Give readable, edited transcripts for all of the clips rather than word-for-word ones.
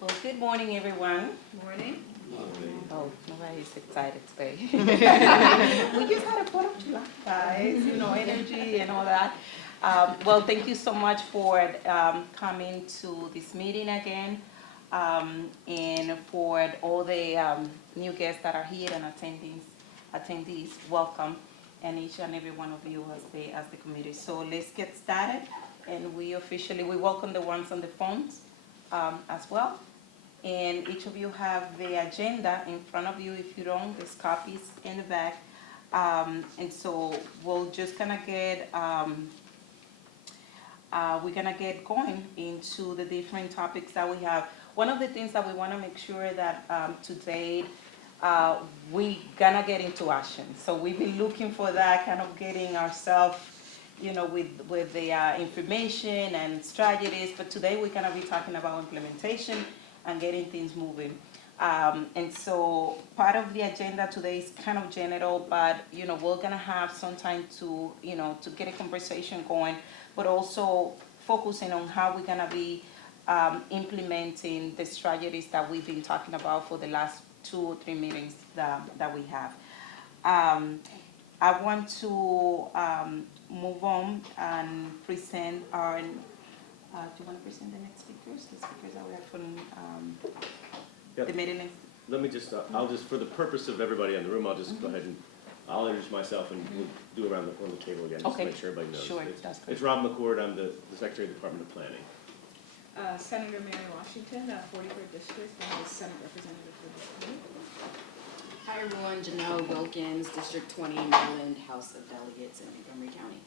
Well, good morning, everyone. Morning. Oh, nobody's excited today. We just had a 4th of July, guys, energy and all that. Well, thank you so much for coming to this meeting again, and for all the new guests that are here and attendees, welcome, and each and every one of you as the committee. So let's get started, and we welcome the ones on the phones as well. And each of you have the agenda in front of you. If you don't, there's copies in the back. And so we'll just gonna get, we're gonna get going into the different topics that we have. One of the things that we wanna make sure that today, we gonna get into action. So we've been looking for that, kind of getting ourselves, with the information and strategies. But today we're gonna be talking about implementation and getting things moving. And so part of the agenda today is kind of general, but we're gonna have some time to get a conversation going, but also focusing on how we're gonna be implementing the strategies that we've been talking about for the last 2 or 3 meetings that we have. I want to move on and present our. Do you want to present the next speakers? The speakers that we have from the meeting. Let me just, I'll just, for the purpose of everybody in the room, I'll just go ahead and I'll introduce myself and we'll do around on the table again, just to make sure everybody knows. Sure, that's good. It's Rob McCord, I'm the Secretary of the Department of Planning. Senator Mary Washington, 43rd District, and the Senate Representative for this committee. Hi everyone, Janelle Wilkins, District 20, Maryland, House of Delegates in Montgomery County.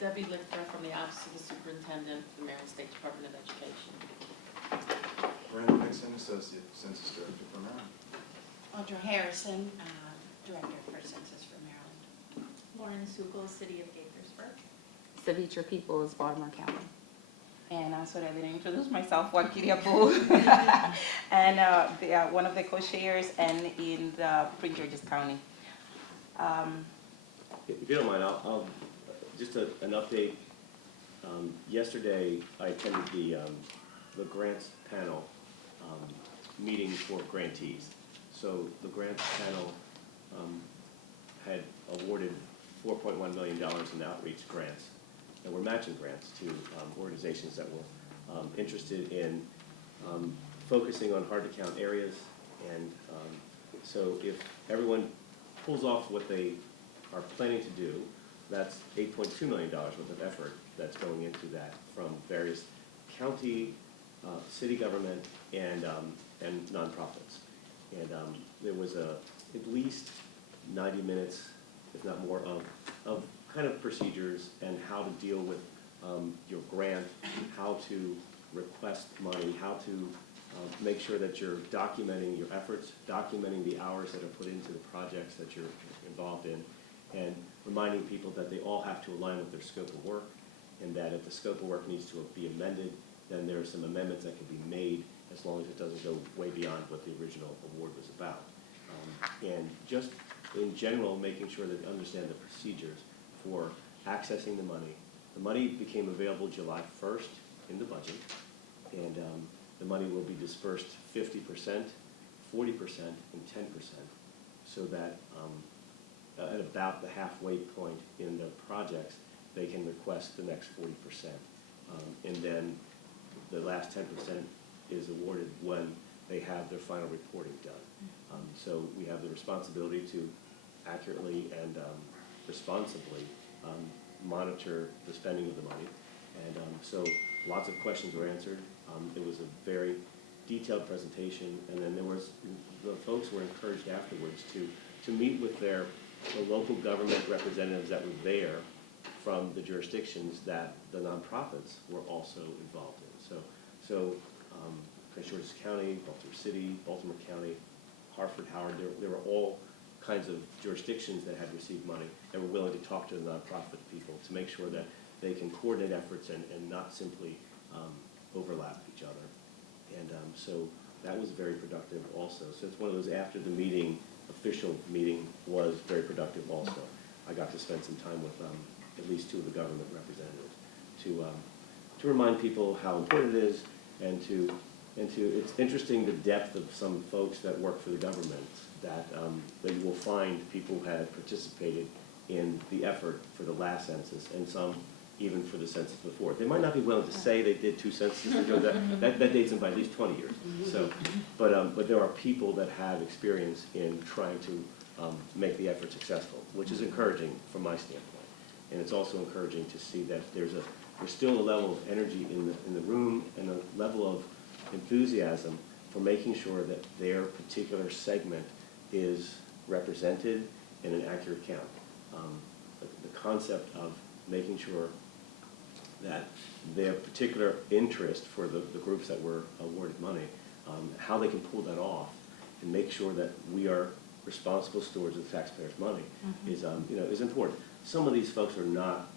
Debbie Lichter from the Office of the Superintendent for the Maryland State Department of Education. Brandon Nixon, Associate Census Director for Maryland. Audra Harrison, Director for Census for Maryland. Lauren Sugel, City of Gaithersburg. Savitra Peoples, Baltimore County. And sorry, I didn't introduce myself, Wakiri Abu, and one of the co-chairs and in the Prince George's County. If you don't mind, I'll just an update. Yesterday, I attended the grants panel meeting for grantees. So the grants panel had awarded $4.1 million in outreach grants, and we're matching grants to organizations that were interested in focusing on hard-to-count areas. And so if everyone pulls off what they are planning to do, that's $8.2 million worth of effort that's going into that from various county, city government, and nonprofits. And there was at least 90 minutes, if not more, of kind of procedures and how to deal with your grant, how to request money, how to make sure that you're documenting your efforts, documenting the hours that are put into the projects that you're involved in, and reminding people that they all have to align with their scope of work, and that if the scope of work needs to be amended, then there are some amendments that can be made as long as it doesn't go way beyond what the original award was about. And just in general, making sure that they understand the procedures for accessing the money. The money became available July 1st in the budget, and the money will be dispersed 50%, 40%, and 10%, so that at about the halfway point in the projects, they can request the next 40%. And then the last 10% is awarded when they have their final reporting done. So we have the responsibility to accurately and responsibly monitor the spending of the money. And so lots of questions were answered. It was a very detailed presentation, and then the folks were encouraged afterwards to meet with the local government representatives that were there from the jurisdictions that the nonprofits were also involved in. So Prince George's County, Baltimore City, Baltimore County, Hartford, Howard, there were all kinds of jurisdictions that had received money and were willing to talk to the nonprofit people to make sure that they can coordinate efforts and not simply overlap each other. And so that was very productive also. So it's one of those after the meeting, official meeting was very productive also. I got to spend some time with at least 2 of the government representatives to remind people how important it is and it's interesting the depth of some folks that work for the government, that you will find people who had participated in the effort for the last census, and some even for the census before. They might not be willing to say they did 2 censuses ago, that dates them by at least 20 years. So, but there are people that have experience in trying to make the effort successful, which is encouraging from my standpoint. And it's also encouraging to see that there's still a level of energy in the room and a level of enthusiasm for making sure that their particular segment is represented in an accurate count. The concept of making sure that their particular interest for the groups that were awarded money, how they can pull that off and make sure that we are responsible stewards of the taxpayers' money is important. Some of these folks are not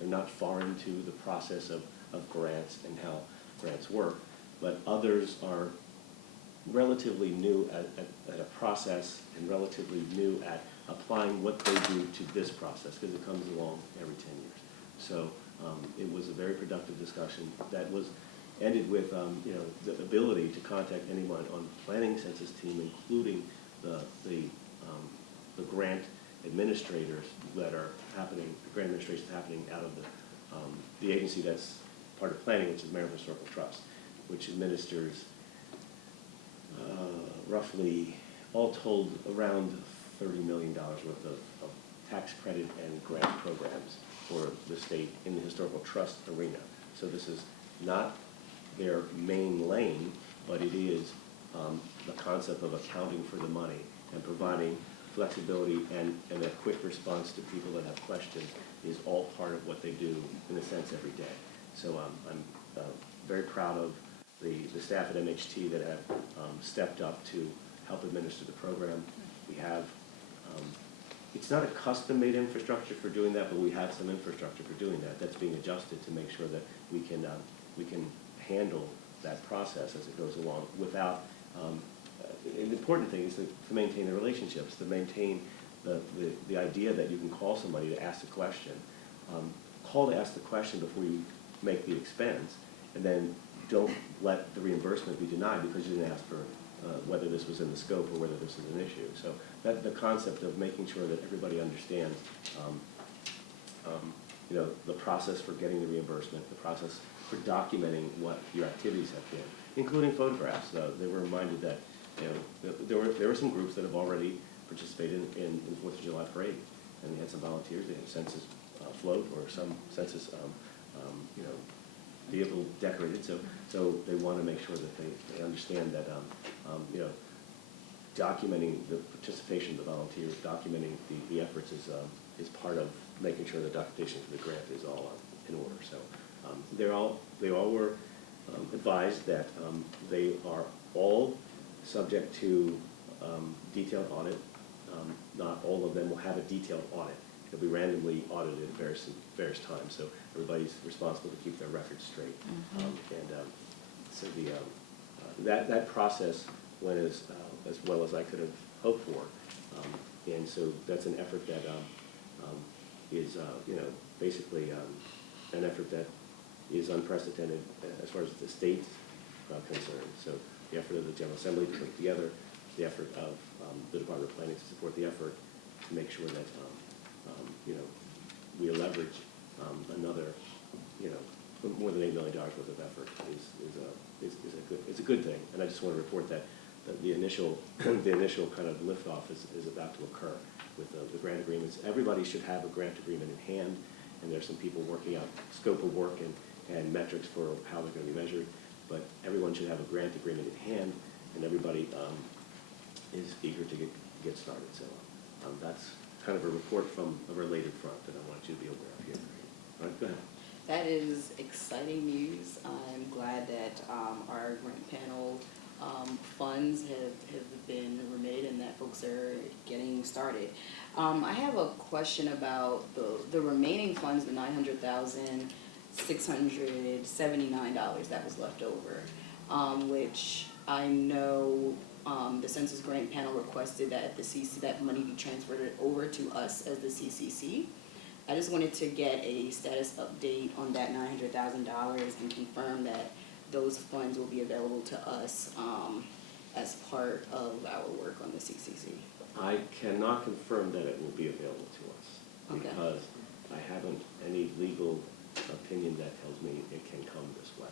they're not foreign to the process of grants and how grants work, but others are relatively new at a process and relatively new at applying what they do to this process, because it comes along every 10 years. So it was a very productive discussion that was ended with the ability to contact anyone on the planning census team, including the grant administrators that are happening, the grant administration happening out of the agency that's part of planning, which is Maryland Historical Trust, which administers roughly, all told, around $30 million worth of tax credit and grant programs for the state in the historical trust arena. So this is not their main lane, but it is the concept of accounting for the money and providing flexibility and a quick response to people that have questions is all part of what they do, in a sense, every day. So I'm very proud of the staff at MHT that have stepped up to help administer the program. We have, it's not a custom-made infrastructure for doing that, but we have some infrastructure for doing that. That's being adjusted to make sure that we can handle that process as it goes along without, the important thing is to maintain the relationships, to maintain the idea that you can call somebody to ask a question. Call to ask the question before you make the expense, and then don't let the reimbursement be denied because you didn't ask for whether this was in the scope or whether this is an issue. So that the concept of making sure that everybody understands the process for getting the reimbursement, the process for documenting what your activities have been, including photographs. They were reminded that there were some groups that have already participated in the 4th of July parade, and they had some volunteers. They had a census float or some census vehicle decorated. So they want to make sure that they understand that documenting the participation of the volunteers, documenting the efforts is part of making sure the documentation for the grant is all in order. So they all were advised that they are all subject to detailed audit. Not all of them will have a detailed audit. They'll be randomly audited at various times, so everybody's responsible to keep their records straight. So that process went as well as I could have hoped for, and so that's an effort that is basically an effort that is unprecedented as far as the state's concerned. So the effort of the General Assembly to put it together, the effort of the Department of Planning to support the effort to make sure that we leverage another more than $8 million worth of effort is a good thing. And I just want to report that the initial kind of liftoff is about to occur with the grant agreements. Everybody should have a grant agreement in hand, and there's some people working out scope of work and metrics for how they're going to be measured. But everyone should have a grant agreement in hand, and everybody is eager to get started. So that's kind of a report from a related front that I want you to be aware of here. All right, go ahead. That is exciting news. I'm glad that our grant panel funds have been remitted and that folks are getting started. I have a question about the remaining funds, the $900,679 that was left over, which I know the Census Grant Panel requested that that money be transferred over to us as the CCC. I just wanted to get a status update on that $900,000 and confirm that those funds will be available to us as part of our work on the CCC. I cannot confirm that it will be available to us, Okay. because I haven't any legal opinion that tells me it can come this way.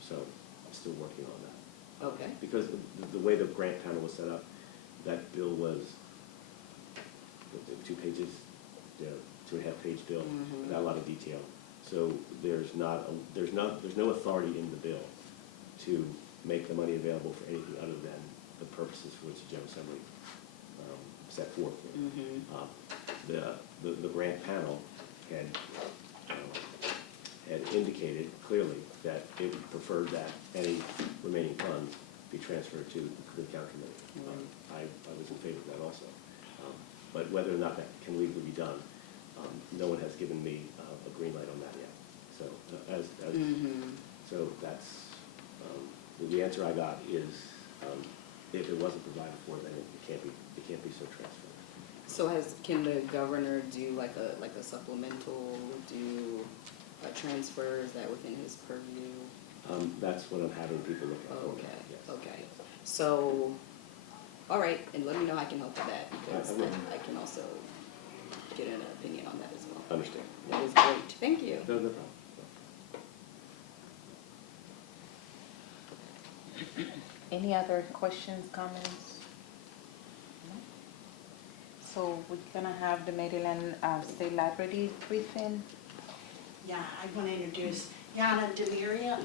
So I'm still working on that. Okay. Because the way the grant panel was set up, that bill was, what, 2 pages, 2.5-page bill, Mhm. without a lot of detail. So there's no authority in the bill to make the money available for anything other than the purposes for which the General Assembly set forth. The grant panel had indicated clearly that it preferred that any remaining funds be transferred to the account committee. I was in favor of that also. But whether or not that can legally be done, no one has given me a green light on that yet. So so that's, the answer I got is, if it wasn't provided for, then it can't be so transferred. So can the governor do like a supplemental, do a transfer, is that within his purview? That's what I'm having people look at. Okay, Yes. okay. So, all right, and let me know how I can help with that, because I will. I can also get an opinion on that as well. Understand. That is great, thank you. No problem. Any other questions, comments? No? So we're gonna have the Maryland State Library briefing. Yeah, I want to introduce Yana Demirva,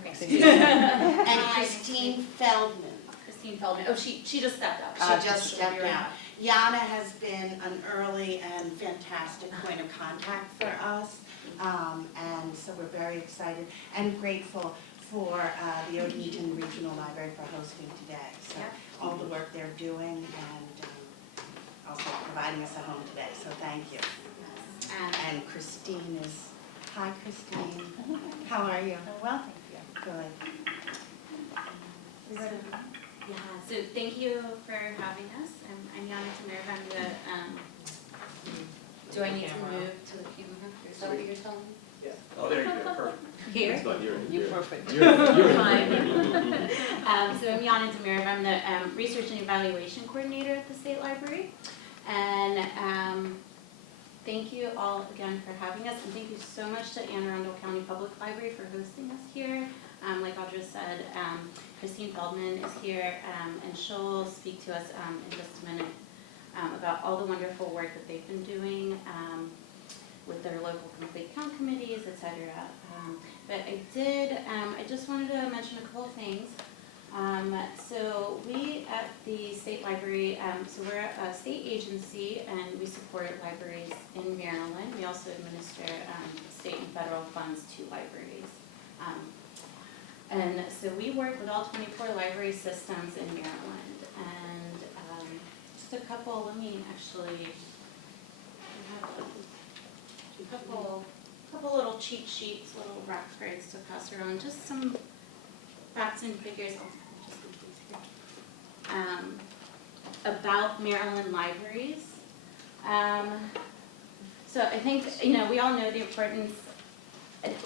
Okay. excuse me, and Christine Feldman. Christine Feldman, oh, she just stepped up. She just stepped out. Yana has been an early and fantastic point of contact for us, and so we're very excited and grateful for the Odenton Regional Library for hosting today. So all the work they're doing and also providing us a home today, so thank you. And Christine is, hi Christine, how are you? Well, thank you. Good. Yeah, so thank you for having us. I'm Yana Tamirva. I'm the, do I need to move to the camera? Is that what you're telling me? Yeah. Oh, there you go, perfect. Here? It's not You're perfect. Fine. So I'm Yana Tamirva. I'm the Research and Evaluation Coordinator at the State Library. And thank you all again for having us, and thank you so much to Anne Arundel County Public Library for hosting us here. Like Audra said, Christine Feldman is here, and she'll speak to us in just a minute about all the wonderful work that they've been doing with their local complete count committees, etc. But I just wanted to mention a couple of things. So we at the State Library, so we're a state agency and we support libraries in Maryland. We also administer state and federal funds to libraries. And so we work with all 24 library systems in Maryland. And just a couple, let me actually, a couple little cheat sheets, little records to pass around, just some facts and figures. About Maryland libraries. So I think, we all know the importance,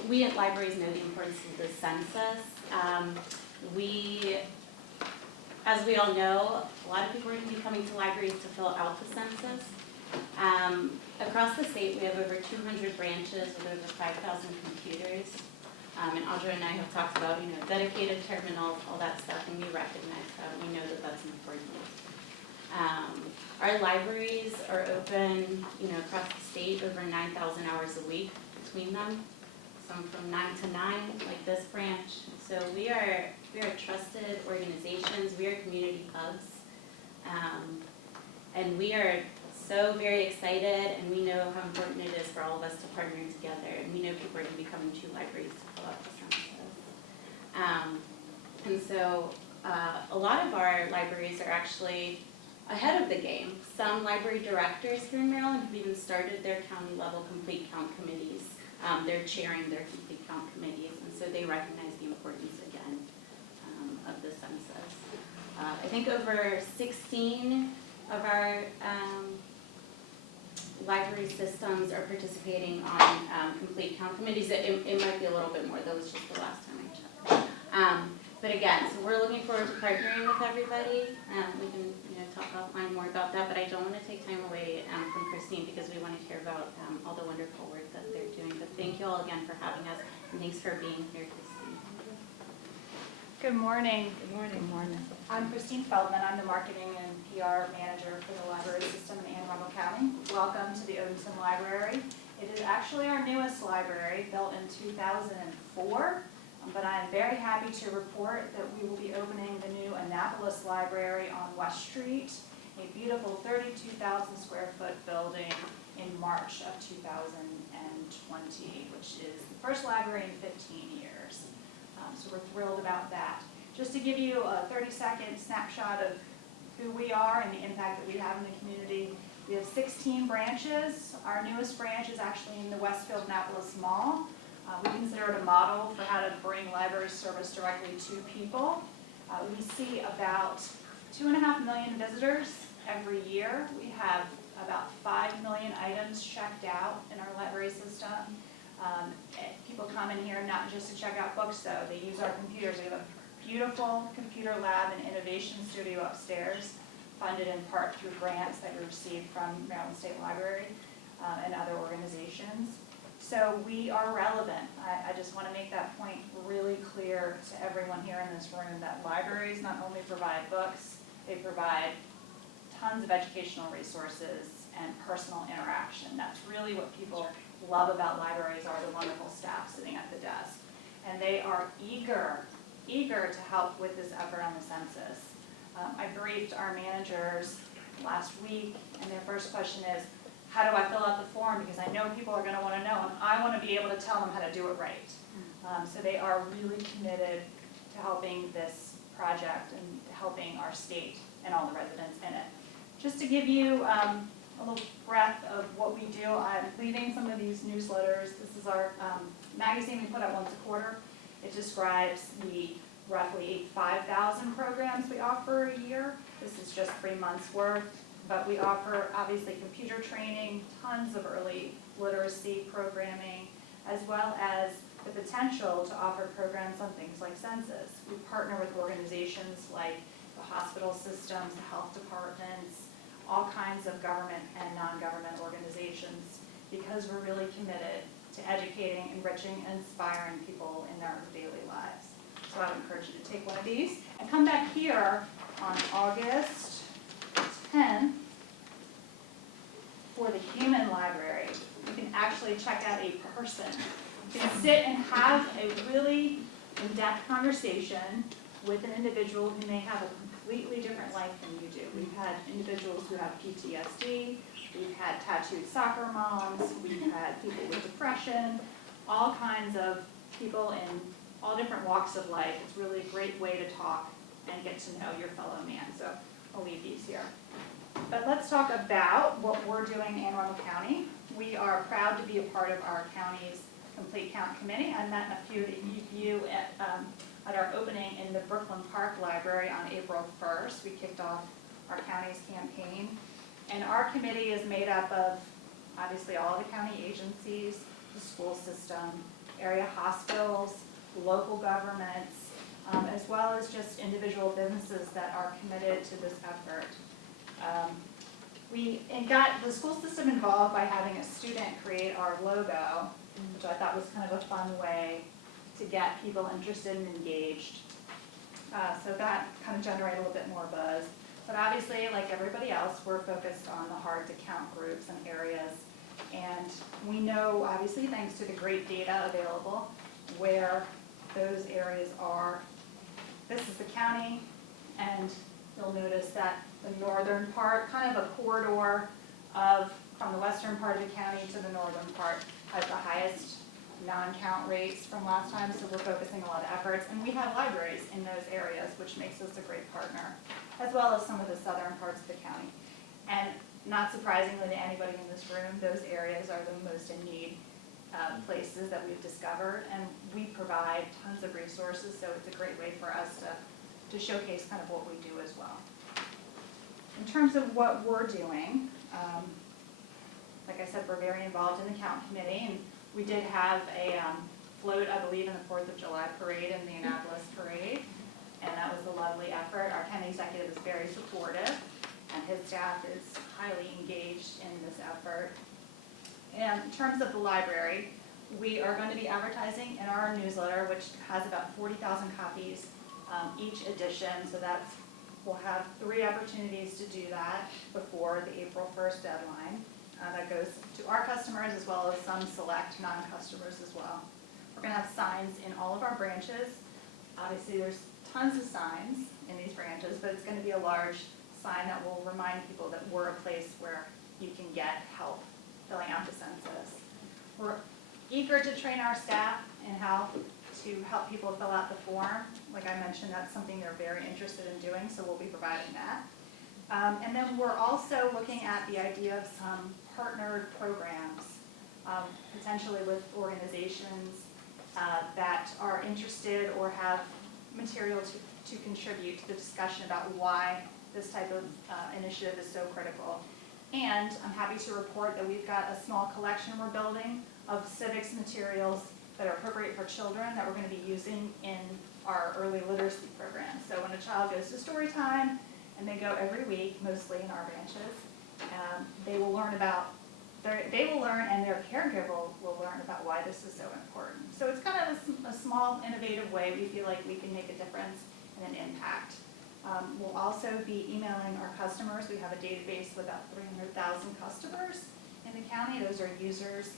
we at libraries know the importance of the census. As we all know, a lot of people are going to be coming to libraries to fill out the census. Across the state, we have over 200 branches with over 5,000 computers. And Audra and I have talked about, dedicated terminals, all that stuff, and we recognize that. We know that that's important. Our libraries are open, across the state, over 9,000 hours a week between them. Some from 9 to 9, like this branch. So we are trusted organizations. We are community hubs, and we are so very excited, and we know how important it is for all of us to partner together, and we know people are going to be coming to libraries to fill out the census. And so a lot of our libraries are actually ahead of the game. Some library directors here in Maryland have even started their county level complete count committees. They're chairing their complete count committees, and so they recognize the importance again of the census. I think over 16 of our library systems are participating on complete count committees. It might be a little bit more, that was just the last time I checked. But again, so we're looking forward to partnering with everybody. We can, talk offline more about that, but I don't want to take time away from Christine because we want to hear about all the wonderful work that they're doing. But thank you all again for having us, and thanks for being here, Christine. Good morning. Good morning. Good morning. I'm Christine Feldman. I'm the marketing and PR manager for the library system in Anne Arundel County. Welcome to the Odenton Library. It is actually our newest library, built in 2004. But I'm very happy to report that we will be opening the new Annapolis Library on West Street, a beautiful 32,000 square foot building in March of 2020, which is the first library in 15 years. So we're thrilled about that. Just to give you a 30-second snapshot of who we are and the impact that we have in the community, we have 16 branches. Our newest branch is actually in the Westfield Annapolis Mall. We consider it a model for how to bring library service directly to people. We see about 2.5 million visitors every year. We have about 5 million items checked out in our library system. People come in here not just to check out books though, they use our computers. We have a beautiful computer lab and innovation studio upstairs, funded in part through grants that we received from Maryland State Library and other organizations. So we are relevant. I just want to make that point really clear to everyone here in this room that libraries not only provide books, they provide tons of educational resources and personal interaction. That's really what people love about libraries, are the wonderful staff sitting at the desk. And they are eager to help with this effort on the census. I briefed our managers last week, and their first question is, how do I fill out the form? Because I know people are going to want to know, and I want to be able to tell them how to do it right. So they are really committed to helping this project and helping our state and all the residents in it. Just to give you a little breath of what we do, I'm leading some of these newsletters. This is our magazine we put out once a quarter. It describes the roughly 5,000 programs we offer a year. This is just 3 months worth. But we offer, obviously, computer training, tons of early literacy programming, as well as the potential to offer programs on things like census. We partner with organizations like the hospital systems, the health departments, all kinds of government and non-government organizations, because we're really committed to educating, enriching, and inspiring people in their daily lives. So I would encourage you to take one of these and come back here on August 10 for the human library. You can actually check out a person. You can sit and have a really in-depth conversation with an individual who may have a completely different life than you do. We've had individuals who have PTSD, we've had tattooed soccer moms, we've had people with depression, all kinds of people in all different walks of life. It's really a great way to talk and get to know your fellow man. So I'll leave these here. But let's talk about what we're doing in Anne Arundel County. We are proud to be a part of our county's Complete Count Committee. I met a few of you at our opening in the Brooklyn Park Library on April 1st. We kicked off our county's campaign. And our committee is made up of, obviously, all the county agencies, the school system, area hospitals, local governments, as well as just individual businesses that are committed to this effort. We got the school system involved by having a student create our logo, which I thought was kind of a fun way to get people interested and engaged. So that kind of generated a little bit more buzz. But obviously, like everybody else, we're focused on the hard-to-count groups and areas. And we know, obviously, thanks to the great data available, where those areas are. This is the county, and you'll notice that the northern part, kind of a corridor from the western part of the county to the northern part, has the highest non-count rates from last time, so we're focusing a lot of efforts. And we have libraries in those areas, which makes us a great partner, as well as some of the southern parts of the county. And not surprisingly to anybody in this room, those areas are the most in need places that we've discovered, and we provide tons of resources, so it's a great way for us to showcase kind of what we do as well. In terms of what we're doing, Like I said, we're very involved in the count committee, and we did have a float, I believe, in the 4th of July parade and the Annapolis parade, and that was a lovely effort. Our county executive is very supportive, and his staff is highly engaged in this effort. And in terms of the library, we are going to be advertising in our newsletter, which has about 40,000 copies each edition, so we'll have 3 opportunities to do that before the April 1st deadline. That goes to our customers as well as some select non-customers as well. We're going to have signs in all of our branches. Obviously, there's tons of signs in these branches, but it's going to be a large sign that will remind people that we're a place where you can get help filling out the census. We're eager to train our staff in how to help people fill out the form. Like I mentioned, that's something they're very interested in doing, so we'll be providing that. And then we're also looking at the idea of some partnered programs, potentially with organizations that are interested or have material to contribute to the discussion about why this type of initiative is so critical. And I'm happy to report that we've got a small collection we're building of civics materials that are appropriate for children that we're going to be using in our early literacy program. So when a child goes to story time, and they go every week, mostly in our branches, they will learn and their caregiver will learn about why this is so important. So it's kind of a small, innovative way we feel like we can make a difference and an impact. We'll also be emailing our customers. We have a database of about 300,000 customers in the county. Those are users.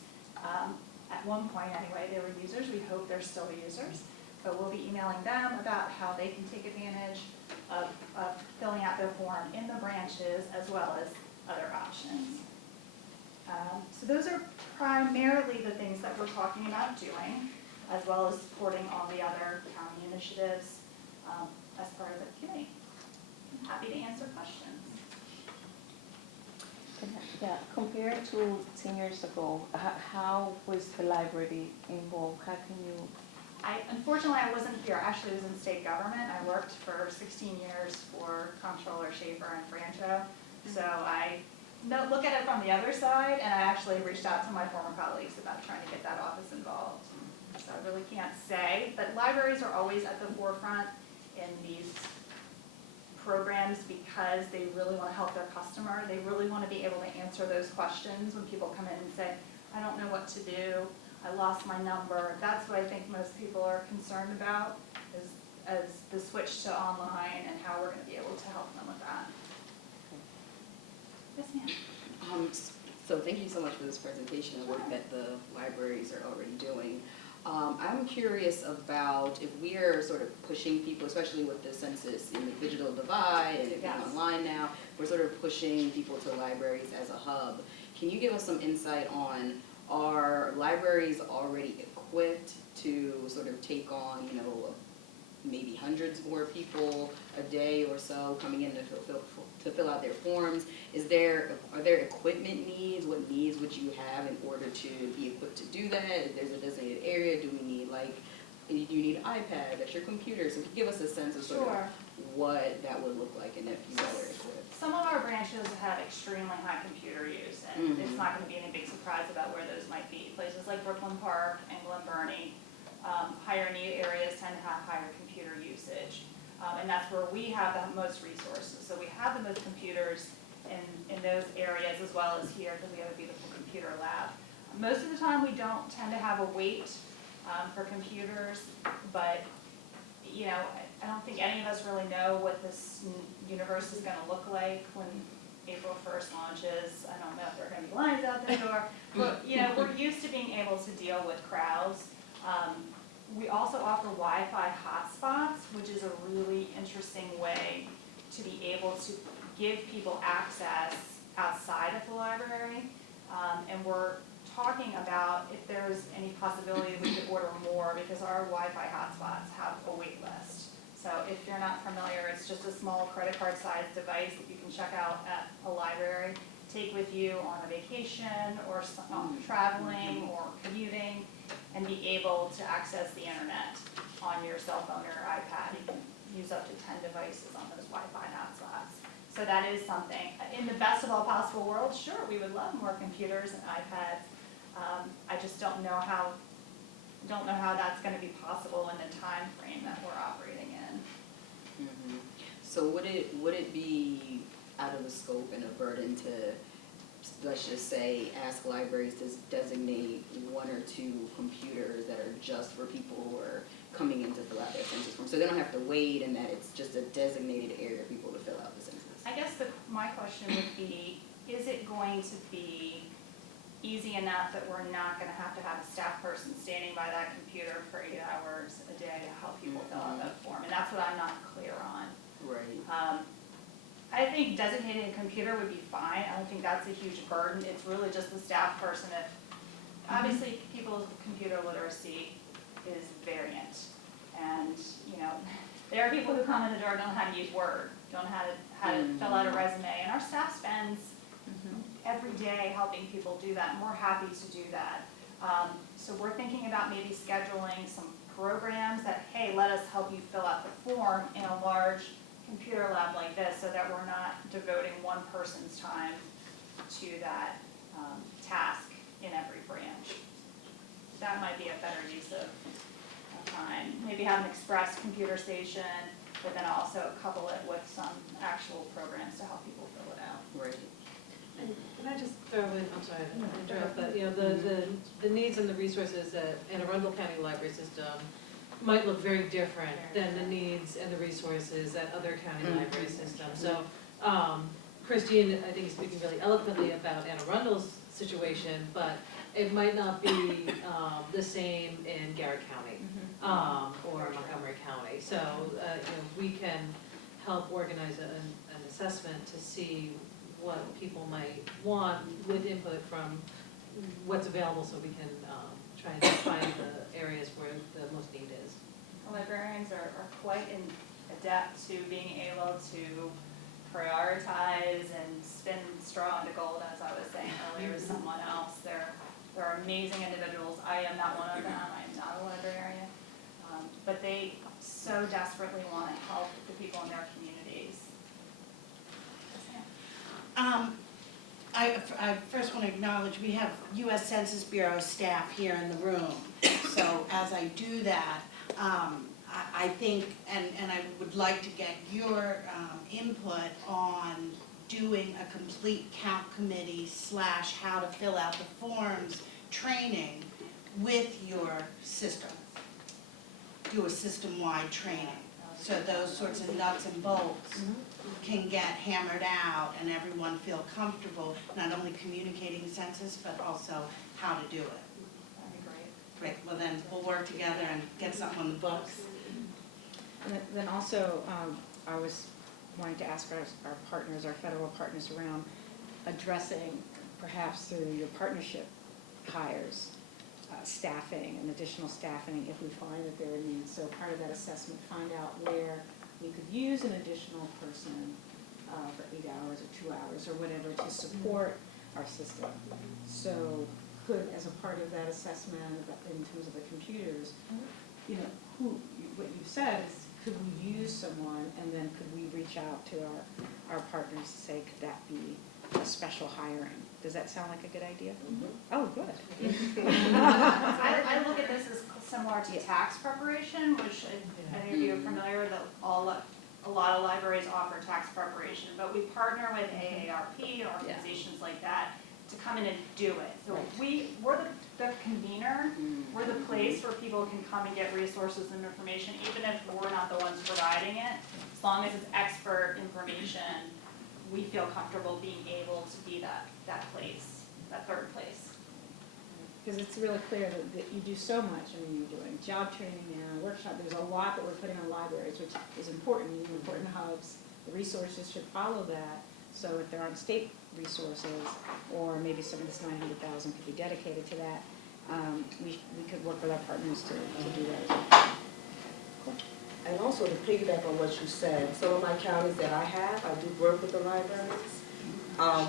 At one point anyway, they were users. We hope they're still users. But we'll be emailing them about how they can take advantage of filling out their form in the branches as well as other options. So those are primarily the things that we're talking about doing, as well as supporting all the other county initiatives as part of the committee. I'm happy to answer questions. Yeah, compared to 10 years ago, how was the library involved? How can you? Unfortunately, I wasn't here. Actually, I was in state government. I worked for 16 years for Comptroller Schaefer and Francho. So I look at it from the other side, and I actually reached out to my former colleagues about trying to get that office involved. So I really can't say, but libraries are always at the forefront in these programs because they really want to help their customer. They really want to be able to answer those questions when people come in and say, I don't know what to do. I lost my number. That's what I think most people are concerned about is as the switch to online and how we're going to be able to help them with that. Yes, ma'am. So thank you so much for this presentation and work that the libraries are already doing. I'm curious about if we are sort of pushing people, especially with the census and the digital divide and it being online now, we're sort of pushing people to libraries as a hub. Can you give us some insight on, are libraries already equipped to sort of take on, maybe hundreds more people a day or so coming in to fill out their forms? Are there equipment needs? What needs would you have in order to be equipped to do that? If there's a designated area, do you need iPad, extra computer? So give us a sense of sort of what that would look like and if you are equipped. Some of our branches have extremely high computer use, and it's not going to be any big surprise about where those might be. Places like Brooklyn Park and Glen Burnie, higher need areas tend to have higher computer usage, and that's where we have the most resources. So we have the most computers in those areas as well as here because we have a beautiful computer lab. Most of the time we don't tend to have a wait for computers, but I don't think any of us really know what this universe is going to look like when April 1st launches. I don't know if there are going to be lines out the door, but we're used to being able to deal with crowds. We also offer Wi-Fi hotspots, which is a really interesting way to be able to give people access outside of the library. And we're talking about if there's any possibility we could order more because our Wi-Fi hotspots have a wait list. So if you're not familiar, it's just a small credit card sized device that you can check out at a library, take with you on a vacation or traveling or commuting, and be able to access the internet on your cell phone or iPad. You can use up to 10 devices on those Wi-Fi hotspots. So that is something. In the best of all possible worlds, sure, we would love more computers and iPads. I just don't know how that's gonna be possible in the time frame that we're operating in. Mhm. So would it be out of the scope and a burden to, let's just say, ask libraries to designate 1 or 2 computers that are just for people who are coming in to fill out their census form? So they don't have to wait, and that it's just a designated area for people to fill out the census. I guess my question would be, is it going to be easy enough that we're not gonna have to have a staff person standing by that computer for 8 hours a day to help people fill out that form? And that's what I'm not clear on. Right. I think designating a computer would be fine. I don't think that's a huge burden. It's really just the staff person. If obviously people's computer literacy is variant. And, you know, there are people who come in the door, don't know how to use Word, don't know how to fill out a resume. And our staff spends every day helping people do that, and we're happy to do that. So we're thinking about maybe scheduling some programs that, hey, let us help you fill out the form in a large computer lab like this, so that we're not devoting one person's time to that task in every branch. That might be a better use of time. Maybe have an express computer station, but then also couple it with some actual programs to help people fill it out. Right. And can I just throw in, I'm sorry to interrupt, but, you know, the needs and the resources in Arundel County Library System might look very different than the needs and the resources at other county library systems. So, Christine, I think, is speaking really eloquently about Anne Arundel's situation, but it might not be the same in Garrett County or Montgomery County. So, you know, we can help organize an assessment to see what people might want with input from what's available, so we can try and find the areas where the most need is. Librarians are quite adept to being able to prioritize and spin straw into gold, as I was saying earlier with someone else. They're amazing individuals. I am not one of them. I am not a librarian. But they so desperately want to help the people in their communities. I first want to acknowledge we have U.S. Census Bureau staff here in the room. So as I do that, I think, and I would like to get your input on doing a complete count committee / how to fill out the forms training with your system. Do a system-wide training. So those sorts of nuts and bolts can get hammered out and everyone feel comfortable, not only communicating census, but also how to do it. That'd be great. Great, well then, we'll work together and get something on the books. And then also, I was wanting to ask our partners, our federal partners around addressing, perhaps through your partnership hires, staffing and additional staffing if we find that there are needs. So part of that assessment, find out where we could use an additional person for 8 hours or 2 hours or whatever to support our system. So could, as a part of that assessment in terms of the computers, you know, what you've said is, could we use someone, and then could we reach out to our partners to say, could that be a special hiring? Does that sound like a good idea? Oh, good. I look at this as similar to tax preparation, which I think you're familiar with. A lot of libraries offer tax preparation, but we partner with AARP, organizations like that, to come in and do it. So we're the convener, we're the place where people can come and get resources and information, even if we're not the ones providing it. As long as it's expert information, we feel comfortable being able to be that place, that third place. Because it's really clear that you do so much. I mean, you're doing job training and workshop. There's a lot that we're putting on libraries, which is important. You know, important hubs. The resources should follow that. So if there aren't state resources, or maybe some of this 900,000 could be dedicated to that, we could work with our partners to do that. Cool. And also to piggyback on what you said, some of my counties that I do work with the libraries,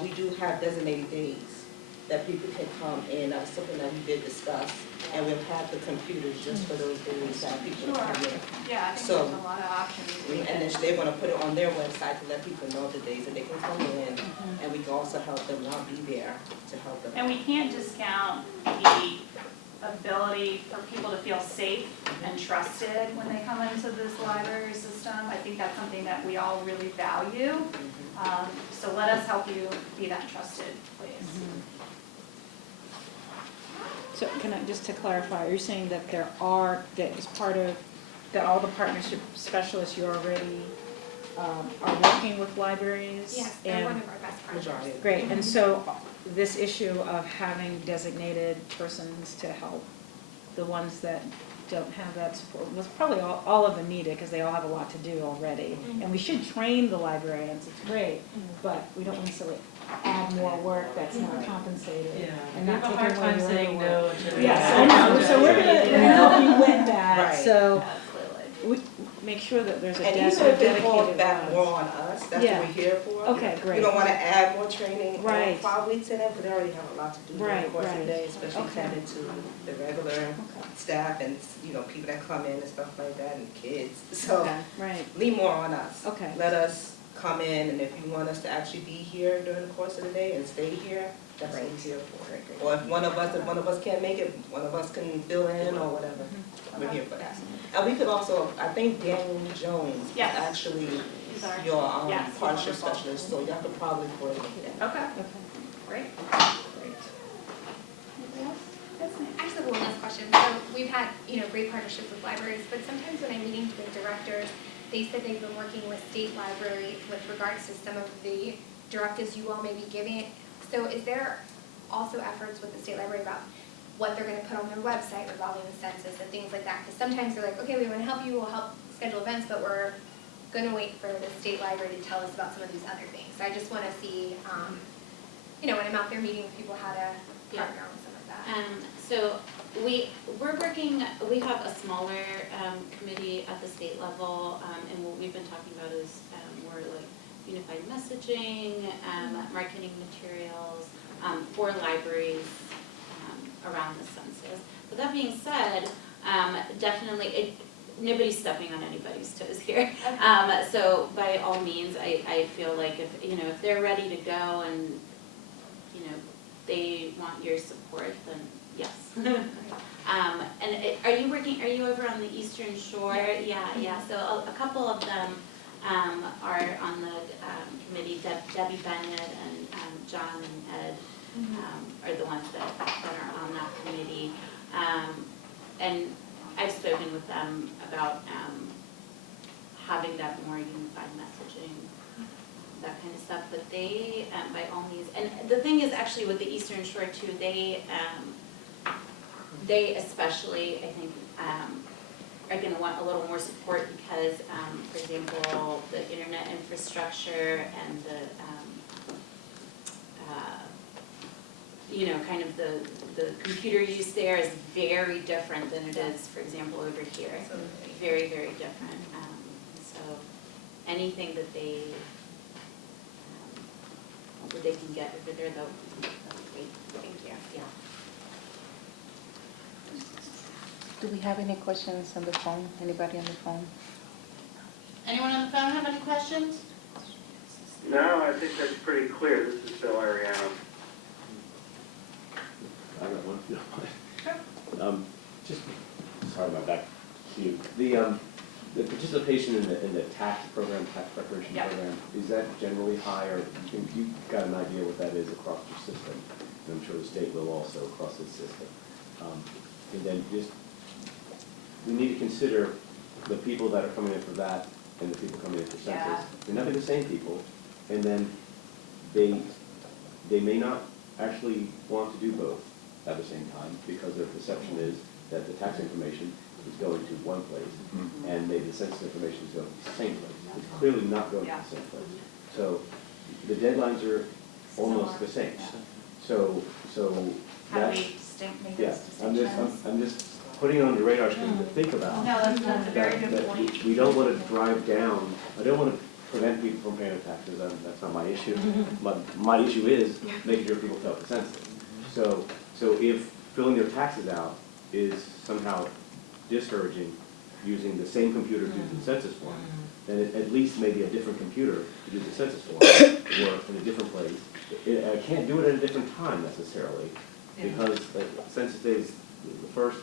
we do have designated days that people can come in, that was something that we did discuss, and we'll have the computers just for those days that people Sure. come in. Yeah, I think So- there's a lot of options. And then they're gonna put it on their website to let people know the days that they can come in, and we can also help them not be there to help them. And we can't discount the ability for people to feel safe and trusted when they come into this library system. I think that's something that we all really value. So let us help you be that trusted place. So can I, just to clarify, are you saying that that is part of, that all the partnership specialists you already are working with libraries? Yes, they're and- one of our best partners. Majority. Great, and so this issue of having designated persons to help the ones that don't have that support, was probably all of them needed, because they all have a lot to do already. And we should train the librarians, it's great, but we don't necessarily add more work that's not compensated. Yeah, And we not have a taking hard away time your saying other work. no to. Yes, I know, so we're gonna help you with that, Right. so Absolutely. we make sure that there's a And even dedicated if it falls back ones. more on us, that's Yeah. what we're here for. Okay, great. We don't wanna add more training, Right. 5 weeks in it, because they already have a lot to do during the Right, course of the right. day, especially Okay. tending to the regular Okay. staff and, people that come in and stuff like that, and kids. So Okay, right, lean more on us. okay. Let us come in, and if you want us to actually be here during the course of the day and stay here, that's what we're here for. Great, great. Or if one of us can't make it, one of us can fill in or whatever. We're here for that. And we could also, I think Daniel Jones is Yes. actually He's our- your yes, he's partnership wonderful. specialist, so y'all could probably coordinate that. Okay, Okay, great. great. Anything else? Yes, ma'am. I just have one last question. So we've had, great partnerships with libraries, but sometimes when I'm meeting with directors, they said they've been working with state library with regards to some of the directives you all may be giving. So is there also efforts with the state library about what they're gonna put on their website revolving the census and things like that? Because sometimes they're like, okay, we wanna help you, we'll help schedule events, but we're gonna wait for the state library to tell us about some of these other things. So I just wanna see, when I'm out there meeting with people, how to partner on some of that. So we're working, we have a smaller committee at the state level, and what we've been talking about is more like unified messaging, marketing materials for libraries around the census. But that being said, definitely, nobody's stepping on anybody's toes here. So by all means, I feel like if they're ready to go and, they want your support, then yes. And are you over on the Eastern Shore? Yeah, so a couple of them are on the committee, Debbie Bennett and John and Ed are the ones that are on that committee. And I've spoken with them about having that more unified messaging, that kind of stuff, but they, by all means, and the thing is actually with the Eastern Shore too, they especially, I think, are gonna want a little more support because, for example, the internet infrastructure and the, kind of the computer use there is very different than it is, for example, over here. Very, very different. So anything that they can get over there, though, that's great. Thank you. Yeah. Do we have any questions on the phone? Anybody on the phone? Anyone on the phone have any questions? No, I think that's pretty clear. This is Bill Ariano. I got one, if you don't mind. Just, sorry about that, to you. The participation in the tax program, tax preparation Yeah. program, is that generally high, or you've got an idea what that is across your system? And I'm sure the state will also across its system. And then just, we need to consider the people that are coming in for that and the people coming in for census. Yeah. They're not the same people, and then they may not actually want to do both at the same time, because their perception is that the tax information is going to one place, and maybe the census information is going to the same place. It's clearly not going to the same place. So the deadlines are almost the same. So How that's, do we make yeah, those distinctions? I'm just putting it on the radar screen to think about. No, that's a very That- good that point. we don't want to drive down, I don't want to prevent people from paying their taxes, that's not my issue. My issue is making sure people pay the census. So if filling their taxes out is somehow discouraging using the same computer to do the census form, then it at least maybe a different computer to do the census form, or in a different place. I can't do it at a different time necessarily, because like, census day is the first,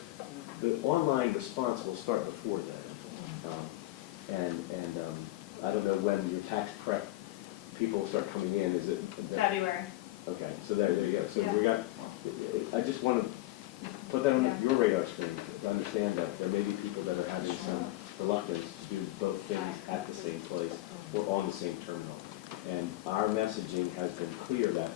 the online response will start before that. I don't know when your tax prep people start coming in, is it? February. Okay, so there you go. So Yeah. we got, I just want to put that on your radar screen, to understand that there may be people that are having some reluctance to do both things at the same place or on the same terminal. And our messaging has been clear that,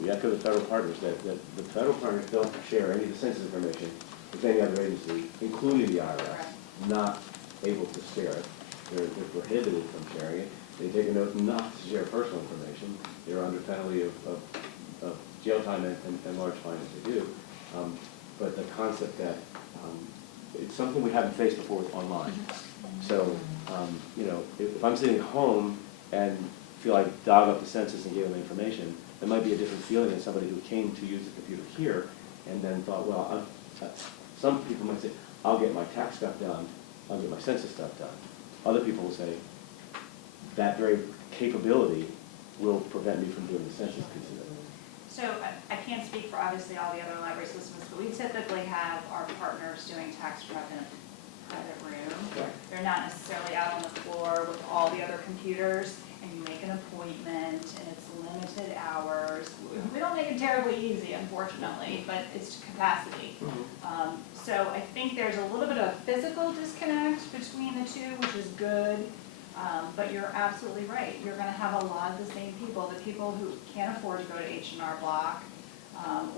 we echo the federal partners, that the federal partners don't share any of the census information with any other agency, including the IRS, not able to share it. They're prohibited from sharing it. They take an oath not to share personal information. They're under penalty of jail time and large fines if they do. But the concept that it's something we haven't faced before with online. So, you know, if I'm sitting at home and feel like dog up the census and give them information, there might be a different feeling than somebody who came to use the computer here and then thought, well, some people might say, I'll get my tax stuff done, I'll get my census stuff done. Other people will say, that very capability will prevent me from doing the census piece of it. So I can't speak for obviously all the other library systems, but we typically have our partners doing tax prep in a private room. Right. They're not necessarily out on the floor with all the other computers, and you make an appointment, and it's limited hours. We don't make it terribly easy, unfortunately, but it's capacity. So I think there's a little bit of physical disconnect between the two, which is good. But you're absolutely right. You're gonna have a lot of the same people, the people who can't afford to go to H&R Block,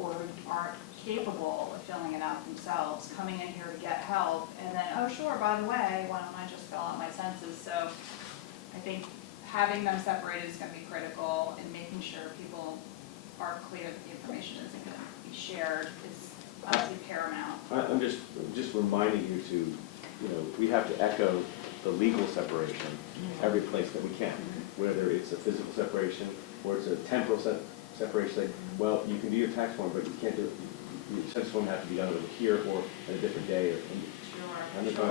or who aren't capable of filling it out themselves, coming in here to get help, and then, oh, sure, by the way, why don't I just fill out my census? So I think having them separated is gonna be critical, and making sure people are clear that the information isn't gonna be shared is obviously paramount. I'm just reminding you to, you know, we have to echo the legal separation every place that we can, whether it's a physical separation or it's a temporal separation. Like, well, you can do your tax form, but you can't do it. Your census form has to be done over here or at a different day. Or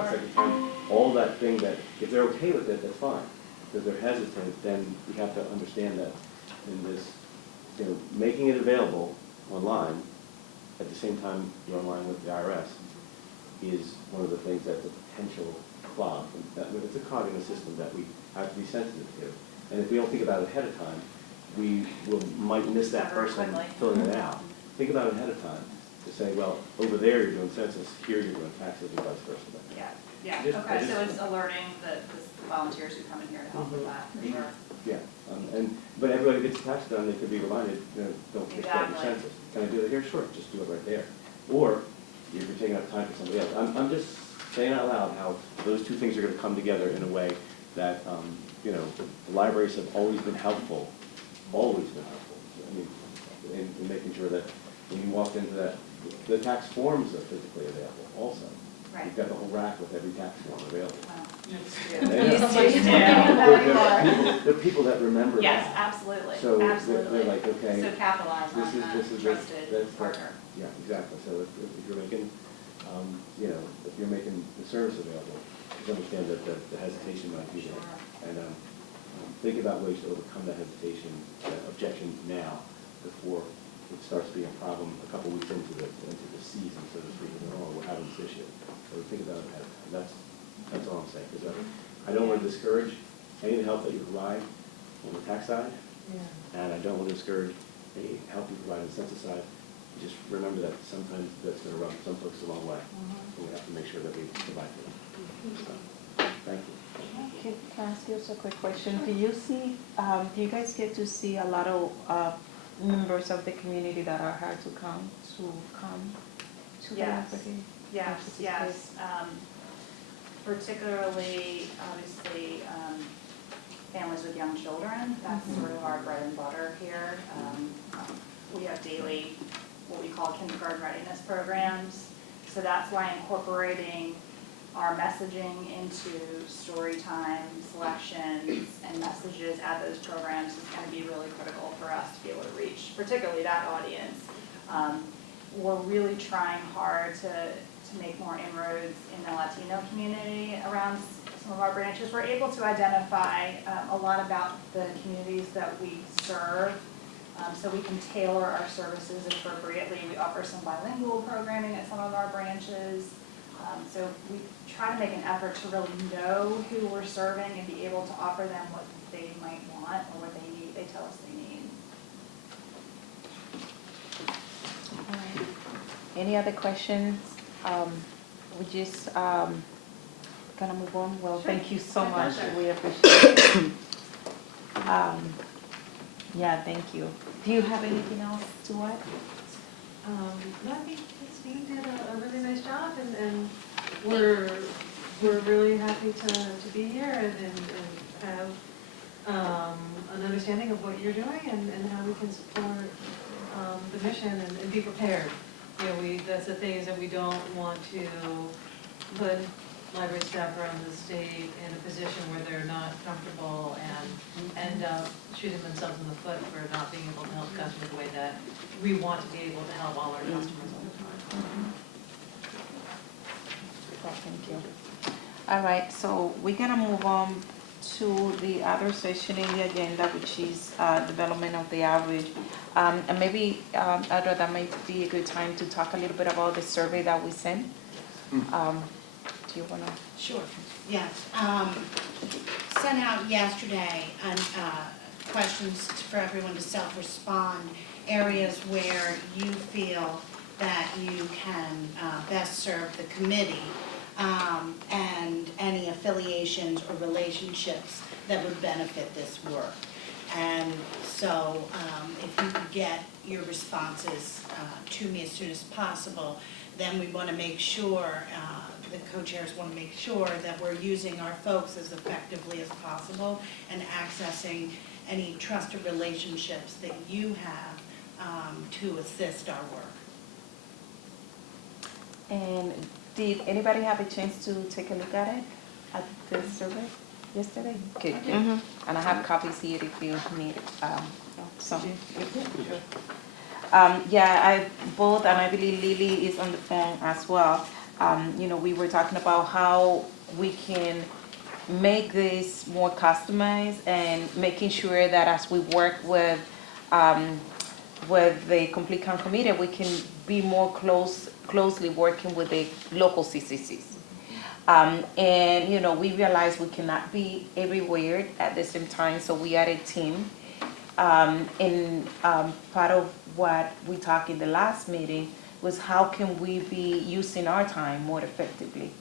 second time. All that thing that, if they're okay with it, that's fine. If they're hesitant, then we have to understand that in this, you know, making it available online at the same time you're online with the IRS is one of the things that's a potential clog. It's a clog in the system that we have to be sensitive to. And if we don't think about it ahead of time, we might miss that person filling it out. Think about it ahead of time to say, well, over there you're doing census, here you're doing taxes, and vice versa. Yeah, okay, so it's alerting the volunteers who come in here to help with that, for sure. Yeah, but everybody gets the tax done, they could be reminded, you know, don't forget your Exactly. census. Can I do it here? Sure, just do it right there. Or you're taking up time for somebody else. I'm just saying out loud how those two things are going to come together in a way that, you know, the libraries have always been helpful. I mean, in making sure that when you walk into that, the tax forms are physically available also. Right. You've got the whole rack with every tax form available. Wow. And they the people that remember that. Yes, absolutely, So absolutely. they're like, okay. So capitalize on that This is trusted partner. Yeah, exactly. So if you're making, you know, if you're making the service available, just understand that the hesitation might be there. And think about ways to overcome that hesitation, that objection now, before it starts being a problem a couple weeks into the season, so to speak. And, oh, we're having this issue. So think about it ahead of time. That's all I'm saying. Because I don't want to discourage any of the help that you provide on the tax side, and I don't want to discourage any help you provide on the census side. Just remember that sometimes that's going to rub some folks the wrong way. And we have to make sure that we provide for them. So, thank you. Can I ask you a quick question? Do you see, do you guys get to see a lot of members of the community that are hard to come to the library? Yes. Particularly, obviously, families with young children, that's sort of our bread and butter here. We have daily, what we call kindergarten readiness programs. So that's why incorporating our messaging into story time selections and messages at those programs is going to be really critical for us to be able to reach, particularly that audience. We're really trying hard to make more inroads in the Latino community around some of our branches. We're able to identify a lot about the communities that we serve, so we can tailor our services appropriately. We offer some bilingual programming at some of our branches. So we try to make an effort to really know who we're serving and be able to offer them what they might want or what they need, they tell us they need. All right. Any other questions? We just gonna move on. Well, thank you so much. We appreciate it. Yeah, thank you. Do you have anything else to add? No, I think Steve did a really nice job, and we're really happy to be here and have an understanding of what you're doing and how we can support the mission and be prepared. You know, that's the thing, is that we don't want to put library staff around the state in a position where they're not comfortable and end up shooting themselves in the foot for not being able to help customers the way that we want to be able to help all our customers all the time. Well, thank you. All right, so we're gonna move on to the other section in the agenda, which is development of the average. And maybe, Audra, that might be a good time to talk a little bit about the survey that we sent. Do you wanna? Sure, yes. Sent out yesterday questions for everyone to self-respond, areas where you feel that you can best serve the committee, and any affiliations or relationships that would benefit this work. And so if you could get your responses to me as soon as possible, then we want to make sure, the co-chairs want to make sure that we're using our folks as effectively as possible and accessing any trusted relationships that you have to assist our work. And did anybody have a chance to take a look at it, at the survey yesterday? Good, good. And I have copies here if you need some. Yeah, both, and I believe Lily is on the phone as well. You know, we were talking about how we can make this more customized and making sure that as we work with the Complete Count Committee, we can be more closely working with the local CCCs. And, you know, we realize we cannot be everywhere at the same time, so we are a team. And part of what we talked in the last meeting was how can we be using our time more effectively.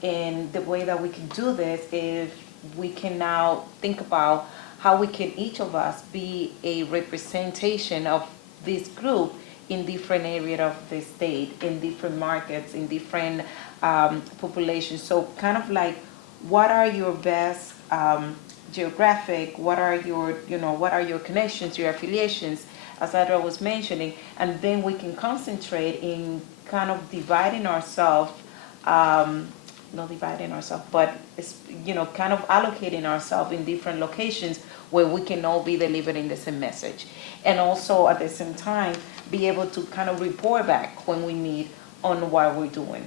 And the way that we can do this is we can now think about how we can each of us be a representation of this group in different areas of the state, in different markets, in different populations. So kind of like, what are your best geographic, what are your connections, your affiliations, as Adra was mentioning, and then we can concentrate in kind of dividing ourselves, not dividing ourselves, but kind of allocating ourselves in different locations where we can all be delivering the same message. And also at the same time, be able to kind of report back when we need on what we're doing.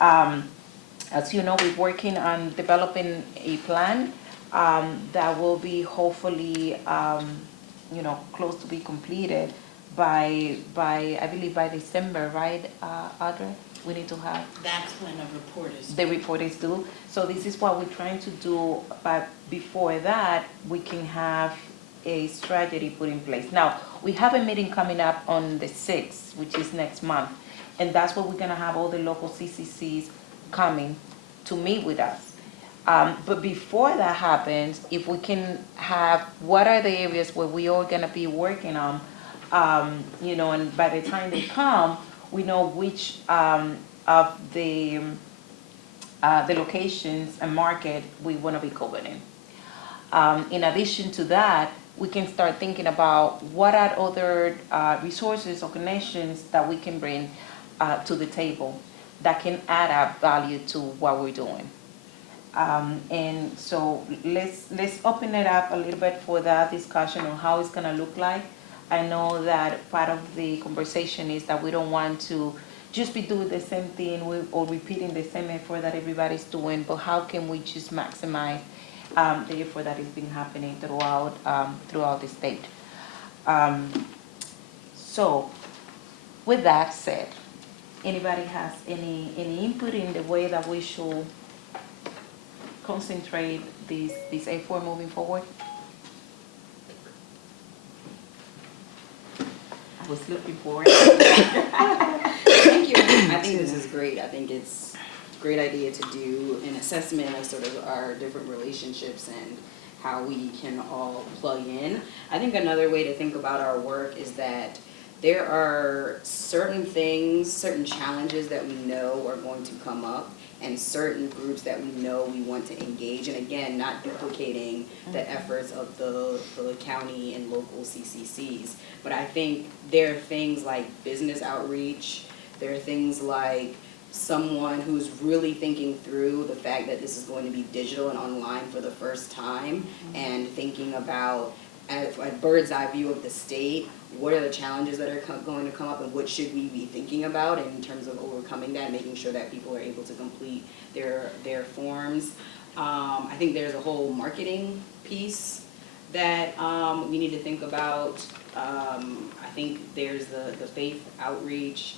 As you know, we're working on developing a plan that will be hopefully, close to be completed by I believe by December, right, Audrey? We need to have. That's when a report is due. The report is due. So this is what we're trying to do, but before that, we can have a strategy put in place. Now, we have a meeting coming up on the 6th, which is next month, and that's where we're gonna have all the local CCCs coming to meet with us. But before that happens, if we can have, what are the areas where we are gonna be working on, and by the time they come, we know which of the locations and market we wanna be covering. In addition to that, we can start thinking about what are other resources or connections that we can bring to the table that can add up value to what we're doing. And so let's open it up a little bit for that discussion on how it's gonna look like. I know that part of the conversation is that we don't want to just be doing the same thing or repeating the same effort that everybody's doing, but how can we just maximize the effort that is being happening throughout the state. So with that said, anybody has any input in the way that we should concentrate this effort moving forward? I was looking for it. Thank you. I think this is great. I think it's a great idea to do an assessment of sort of our different relationships and how we can all plug in. I think another way to think about our work is that there are certain things, certain challenges that we know are going to come up, and certain groups that we know we want to engage. And again, not duplicating the efforts of the county and local CCCs. But I think there are things like business outreach, there are things like someone who's really thinking through the fact that this is going to be digital and online for the first time, and thinking about a bird's eye view of the state, what are the challenges that are going to come up and what should we be thinking about in terms of overcoming that, making sure that people are able to complete their forms. I think there's a whole marketing piece that we need to think about. I think there's the faith outreach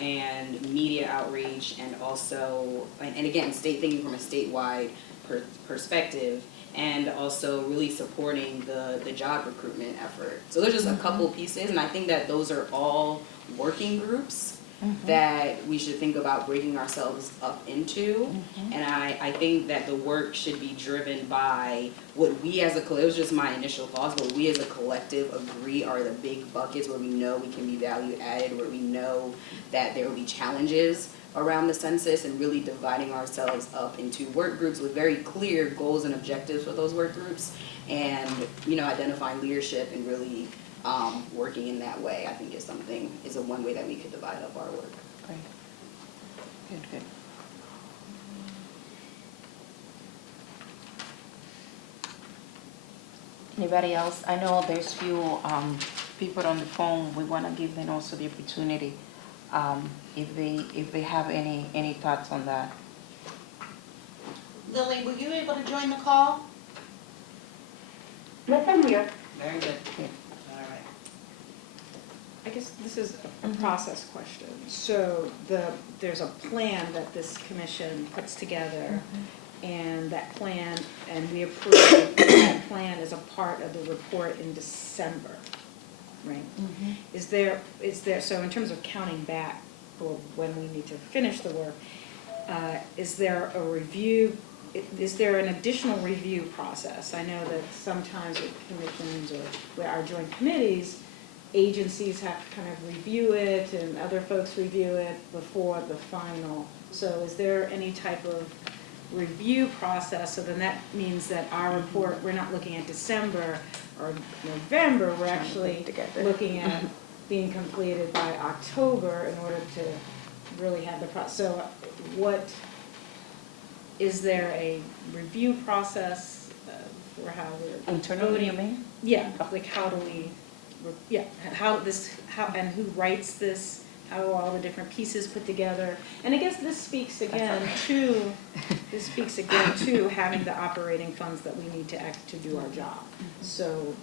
and media outreach, and also, and again, thinking from a statewide perspective, and also really supporting the job recruitment effort. So there's just a couple pieces, and I think that those are all working groups that we should think about breaking ourselves up into. And I think that the work should be driven by what we as a collective, it was just my initial thoughts, but we as a collective agree are the big buckets where we know we can be value added, where we know that there will be challenges around the census, and really dividing ourselves up into work groups with very clear goals and objectives for those work groups, and identifying leadership and really working in that way, I think is one way that we could divide up our work. Great. Good. Anybody else? I know there's few people on the phone. We want to give them also the opportunity if they have any thoughts on that. Lily, were you able to join the call? Yes, I'm here. Very good. Good. All right. I guess this is a process question. So there's a plan that this commission puts together, and that plan, and we approve that plan as a part of the report in December, right? Is there, so in terms of counting back for when we need to finish the work, is there a review, is there an additional review process? I know that sometimes with commissions or with our joint committees, agencies have to kind of review it and other folks review it before the final. So is there any type of review process? So then that means that our report, we're not looking at December or November, we're actually looking at being completed by October in order to really have the process. So is there a review process for how we're Internally, you mean? Yeah, like how do we, and who writes this, how are all the different pieces put together? And I guess this speaks again to having the operating funds that we need to do our job. So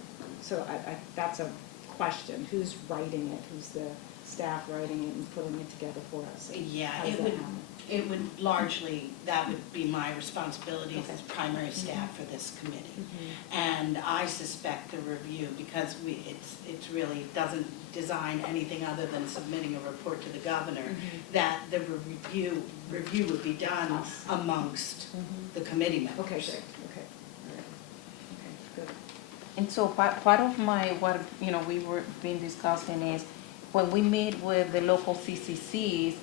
I that's a question, who's writing it, who's the staff writing it and putting it together for us? Yeah, How does that happen? it would largely, that would be my responsibility as primary staff for this committee. And I suspect the review, because it's really doesn't design anything other than submitting a report to the governor, that the review would be done amongst the committee members. Okay, great, okay, all right, okay, good. And so part of what we were being discussing is when we meet with the local CCCs,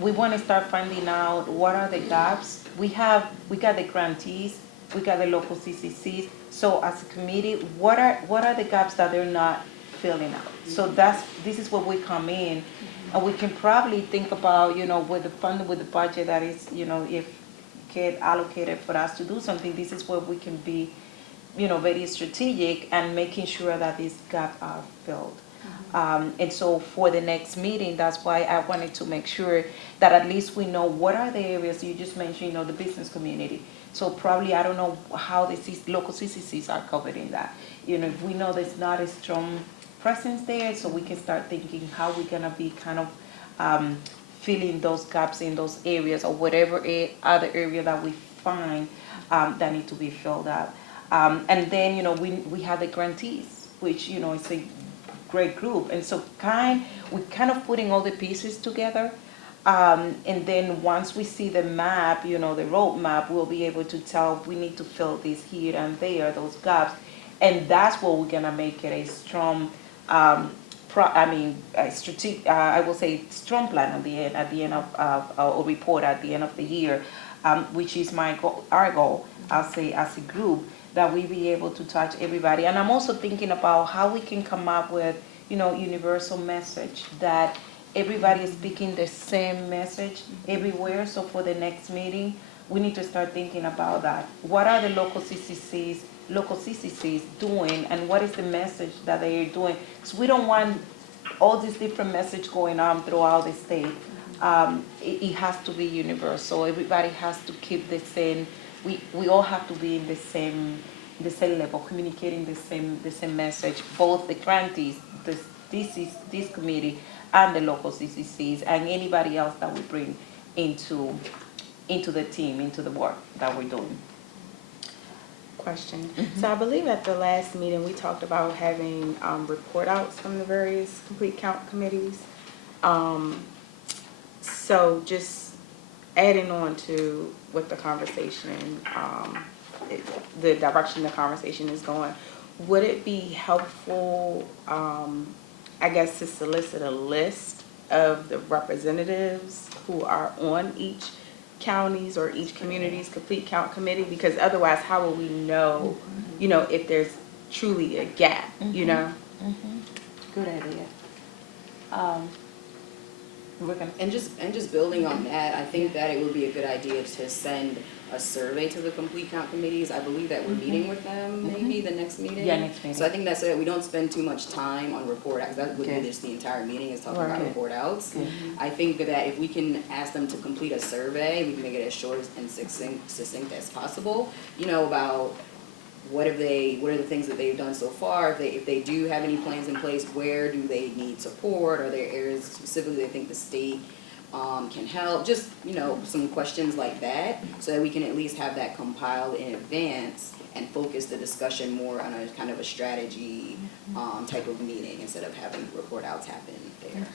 we want to start finding out what are the gaps. We got the grantees, we got the local CCCs. So as a committee, what are the gaps that they're not filling out? So this is where we come in, and we can probably think about with the fund, with the budget that is if get allocated for us to do something. This is where we can be very strategic and making sure that these gaps are filled. And so for the next meeting, that's why I wanted to make sure that at least we know what are the areas, you just mentioned, you know, the business community. So probably, I don't know how the local CCCs are covered in that. You know, if we know there's not a strong presence there, so we can start thinking how we're gonna be kind of filling those gaps in those areas, or whatever other area that we find that need to be filled out. And then, you know, we have the grantees, which, you know, is a great group. And so we're kind of putting all the pieces together. And then once we see the map, you know, the roadmap, we'll be able to tell we need to fill this here and there, those gaps. And that's what we're gonna make it a strong, a strategic, I will say strong plan at the end of or report at the end of the year, which is our goal, I'll say, as a group, that we be able to touch everybody. And I'm also thinking about how we can come up with, you know, universal message that everybody is speaking the same message everywhere. So for the next meeting, we need to start thinking about that. What are the local CCCs doing, and what is the message that they are doing? So we don't want all these different messages going on throughout the state. It has to be universal. Everybody has to keep the same. We all have to be in the same level, communicating the same message. Both the grantees, this committee, and the local CCCs, and anybody else that we bring into the team, into the work that we're doing. Question. So I believe at the last meeting, we talked about having report outs from the various complete count committees. So just adding on to what the conversation, the direction the conversation is going, would it be helpful, I guess, to solicit a list of the representatives who are on each counties or each community's complete count committee? Because otherwise, how will we know, you know, if there's truly a gap, you know? Good idea. And just building on that, I think that it would be a good idea to send a survey to the complete count committees. I believe that we're meeting with them maybe the next meeting. Yeah, next meeting. So I think that's so that we don't spend too much time on report outs. That would be just the entire meeting is talking about report outs. I think that if we can ask them to complete a survey, we can make it as short and succinct as possible, you know, about what are the things that they've done so far? If they do have any plans in place, where do they need support? Are there areas specifically they think the state can help? Just, you know, some questions like that, so that we can at least have that compiled in advance and focus the discussion more on a kind of a strategy type of meeting instead of having report outs happen there.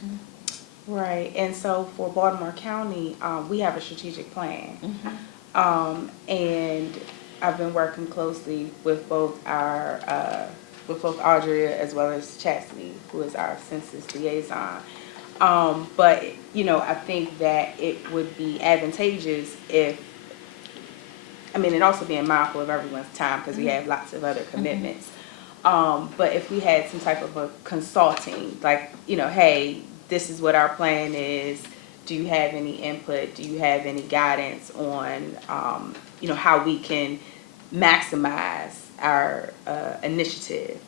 Right, and so for Baltimore County, we have a strategic plan. And I've been working closely with both Audrey as well as Chastity, who is our census liaison. But, you know, I think that it would be advantageous if, and also being mindful of everyone's time, because we have lots of other commitments. But if we had some type of a consulting, like, you know, hey, this is what our plan is. Do you have any input? Do you have any guidance on, you know, how we can maximize our initiative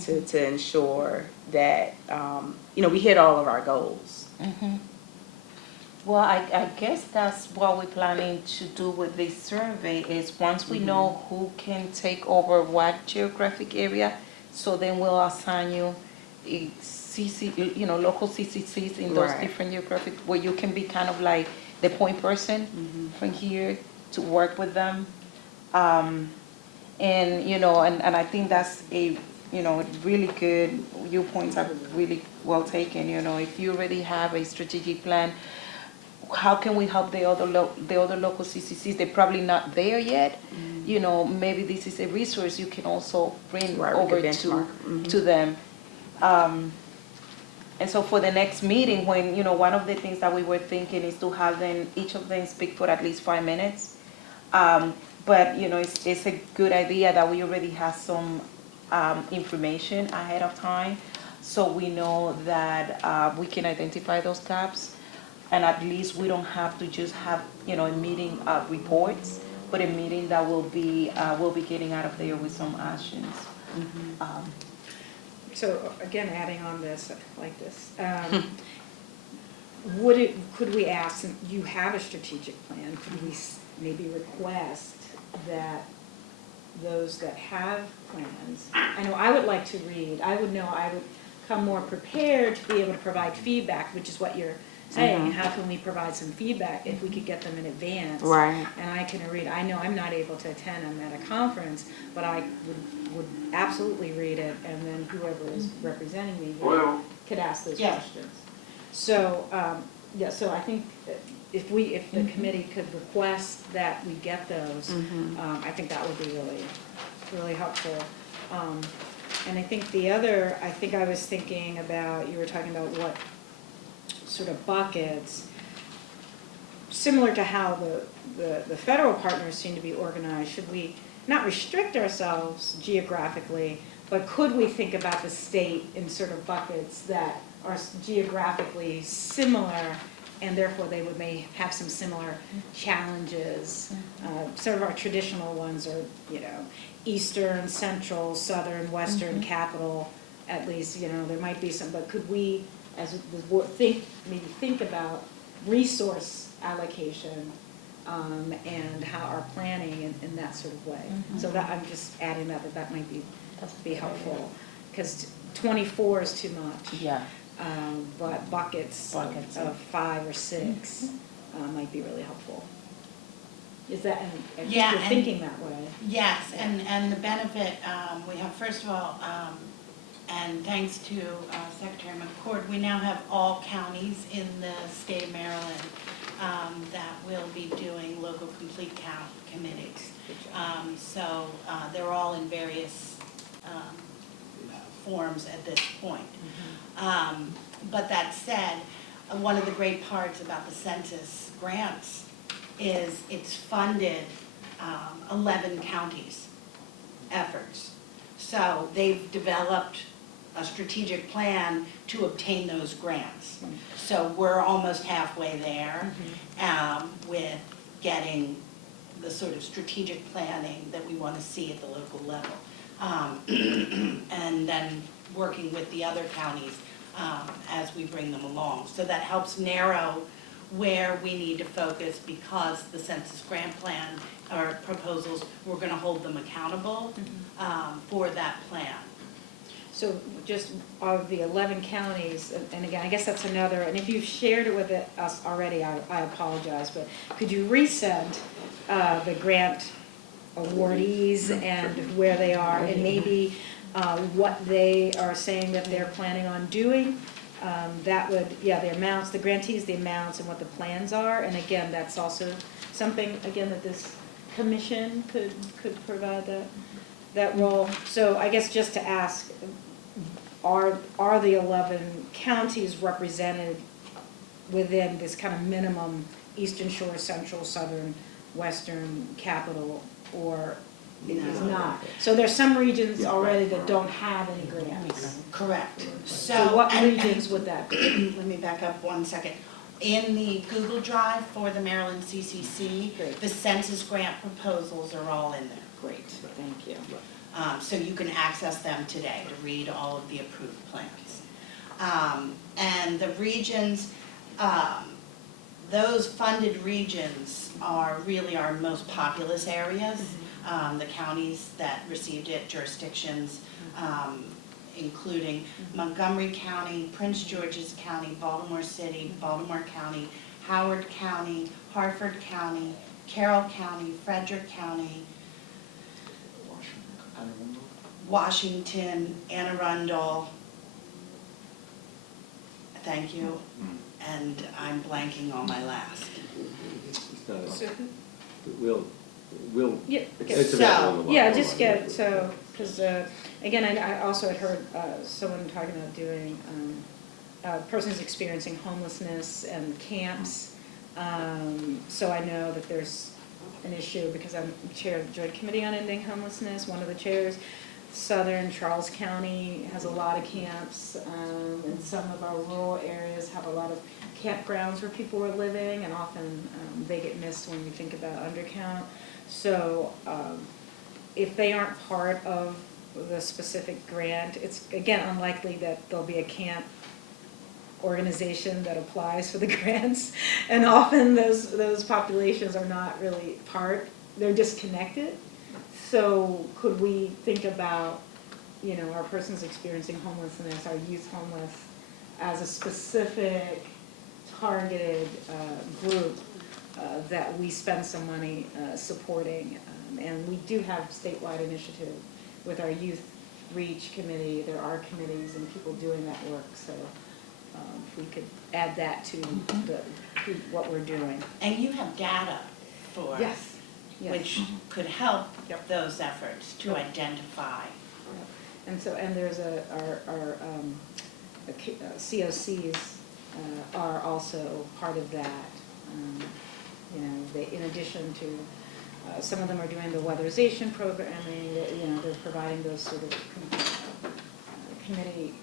to ensure that, you know, we hit all of our goals? Well, I guess that's what we're planning to do with this survey is once we know who can take over what geographic area, so then we'll assign you a local CCCs in those different geographic, where you can be kind of like the point person from here to work with them. And, you know, and I think that's a, you know, really good, your points are really well taken. You know, if you already have a strategic plan, how can we help the other local CCCs? They're probably not there yet. You know, maybe this is a resource you can also bring over to them. And so for the next meeting, when, you know, one of the things that we were thinking is to have them, each of them speak for at least 5 minutes. But, you know, it's a good idea that we already have some information ahead of time, so we know that we can identify those gaps, and at least we don't have to just have, you know, a meeting of reports, but a meeting that will be getting out of there with some actions. so again, adding on this, like this, could we ask, and you have a strategic plan, could we maybe request that those that have plans, I know I would like to read, I would come more prepared to be able to provide feedback, which is what you're saying, how can we provide some feedback if we could get them in advance? Right. And I can read, I know I'm not able to attend, I'm at a conference, but I would absolutely read it, and then whoever is representing me could ask those questions. So, so I think if the committee could request that we get those, I think that would be really helpful. And I think I was thinking about, you were talking about what sort of buckets, similar to how the federal partners seem to be organized. Should we not restrict ourselves geographically, but could we think about the state in sort of buckets that are geographically similar, and therefore they may have some similar challenges? Some of our traditional ones are, eastern, central, southern, western, capital, at least, there might be some, but could we, as the board, think about resource allocation, and how our planning in that sort of way. So that, I'm just adding that might be helpful, because 24 is too much. Yeah. But buckets of 5 or 6 might be really helpful. Is that, and Yeah, you're thinking that way? Yes, and the benefit, we have, first of all, and thanks to Secretary McCord, we now have all counties in the state of Maryland that will be doing local complete count committees. So they're all in various forms at this point. But that said, one of the great parts about the census grants is it's funded 11 counties' efforts. So they've developed a strategic plan to obtain those grants. So we're almost halfway there with getting the sort of strategic planning that we want to see at the local level. And then working with the other counties as we bring them along. So that helps narrow where we need to focus, because the census grant plan or proposals, we're going to hold them accountable for that plan. So just of the 11 counties, and again, I guess that's another, and if you've shared it with us already, I apologize, but could you resend the grant awardees and where they are, and maybe what they are saying that they're planning on doing? That would, the amounts, the grantees, the amounts, and what the plans are. And again, that's also something, again, that this commission could provide that role. So I guess just to ask, are the 11 counties represented within this kind of minimum Eastern Shore, Central, Southern, Western, Capital, or it is not? So there's some regions already that don't have any grants. Correct. So what regions would that be? Let me back up 1 second. In the Google Drive for the Maryland CCC, the census grant proposals are all in there. Great, thank you. So you can access them today to read all of the approved plans. And the regions, those funded regions are really our most populous areas. The counties that received it, jurisdictions, including Montgomery County, Prince George's County, Baltimore City, Baltimore County, Howard County, Harford County, Carroll County, Frederick County, Washington, Anne Arundel, thank you, and I'm blanking on my last. We'll, Yeah, it's so- available. Yeah, just get, so, because, again, I also had heard someone talking about doing, persons experiencing homelessness and camps. So I know that there's an issue, because I'm chair of the Joint Committee on Ending Homelessness, one of the chairs. Southern Charles County has a lot of camps, and some of our rural areas have a lot of campgrounds where people are living, and often they get missed when we think about undercount. So if they aren't part of the specific grant. It's, again, unlikely that there'll be a camp organization that applies for the grants. And often those populations are not really they're disconnected. So could we think about, you know, our persons experiencing homelessness, our youth homeless, as a specific targeted group that we spend some money supporting? And we do have statewide initiative with our youth reach committee. There are committees and people doing that work. So if we could add that to what we're doing. And you have data for, Yes. which could help Yep. those efforts to Yep. identify. And so, and there's our COCs are also part of that. You know, they, in addition to, some of them are doing the weatherization programming, you know, they're providing those sort of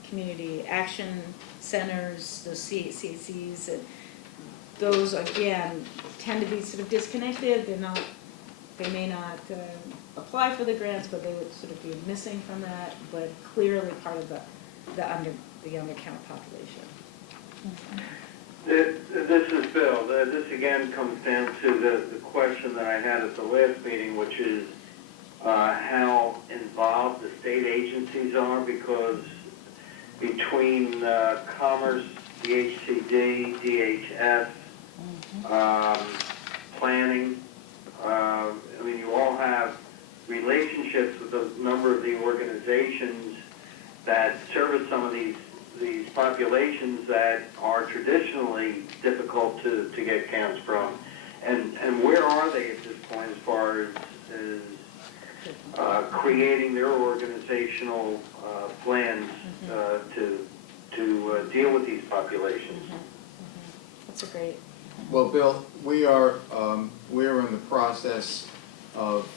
community action centers, those CCCs, and those, again, tend to be sort of disconnected. They may not apply for the grants, but they would sort of be missing from that, but clearly part of the undercount population. This is Bill. This again comes down to the question that I had at the last meeting, which is how involved the state agencies are, because between Commerce, DHCD, DHS, planning, I mean, you all have relationships with a number of the organizations that service some of these populations that are traditionally difficult to get counts from. And where are they at this point as far as creating their organizational plans to deal with these populations? That's a great. Well, Bill, we are in the process of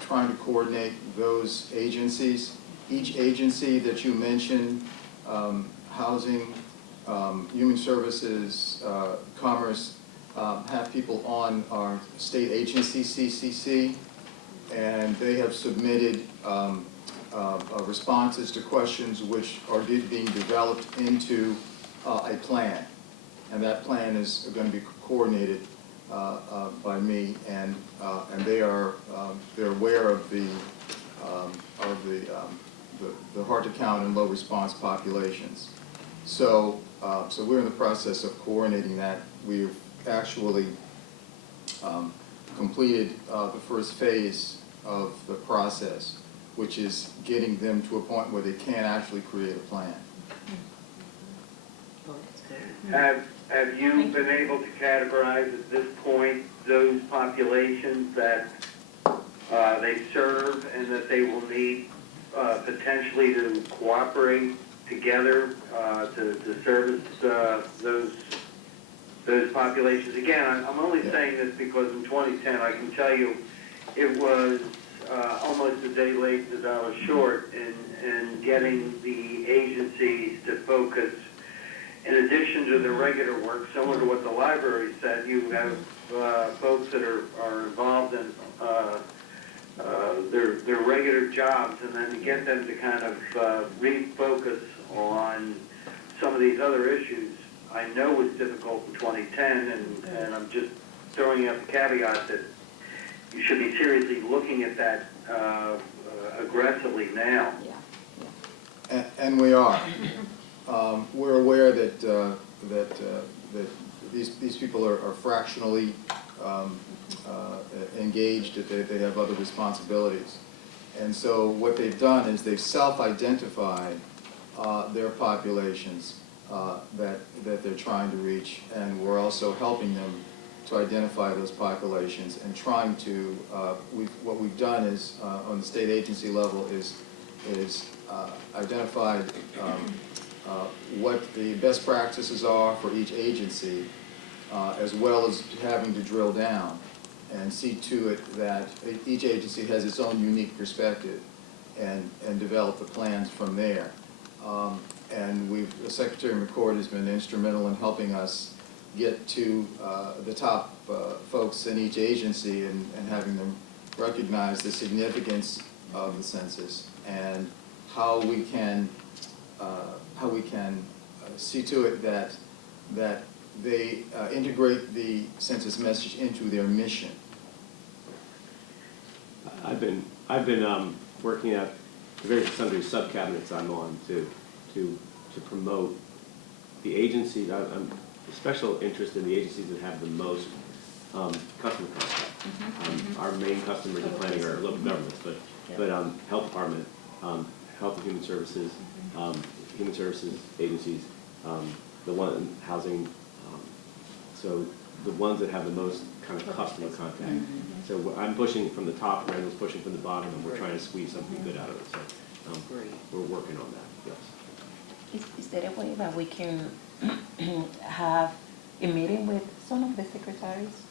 trying to coordinate those agencies. Each agency that you mentioned, housing, human services, commerce, have people on our state agency, CCC, and they have submitted responses to questions which are being developed into a plan. And that plan is going to be coordinated by me, and they're aware of the hard to count and low response populations. So we're in the process of coordinating that. We've actually completed the first phase of the process, which is getting them to a point where they can actually create a plan. Have you been able to categorize at this point those populations that they serve and that they will need potentially to cooperate together to service those populations? Again, I'm only saying this because in 2010, I can tell you, it was almost a day late and a dollar short in getting the agencies to focus. In addition to the regular work, similar to what the library said, you have folks that are involved in their regular jobs, and then to get them to kind of refocus on some of these other issues, I know was difficult in 2010, and I'm just throwing out the caveat that you should be seriously looking at that aggressively now. And we are. We're aware that these people are fractionally engaged, that they have other responsibilities. And so what they've done is they've self-identified their populations that they're trying to reach, and we're also helping them to identify those populations and trying to, what we've done is, on the state agency level, is identified what the best practices are for each agency, as well as having to drill down and see to it that each agency has its own unique perspective and develop the plans from there. And Secretary McCord has been instrumental in helping us get to the top folks in each agency and having them recognize the significance of the census and how we can see to it that they integrate the census message into their mission. I've been working at the various sundry sub-cabinets I'm on to promote the agencies. I'm special interest in the agencies that have the most customer contact. Our main customers in planning are local governments, but health department, health and human services agencies, the one housing. So the ones that have the most kind of customer contact. So I'm pushing from the top, Randall's pushing from the bottom, and we're trying to squeeze something good out of it. So we're working on that. Yes. Is there a way that we can have a meeting with some of the secretaries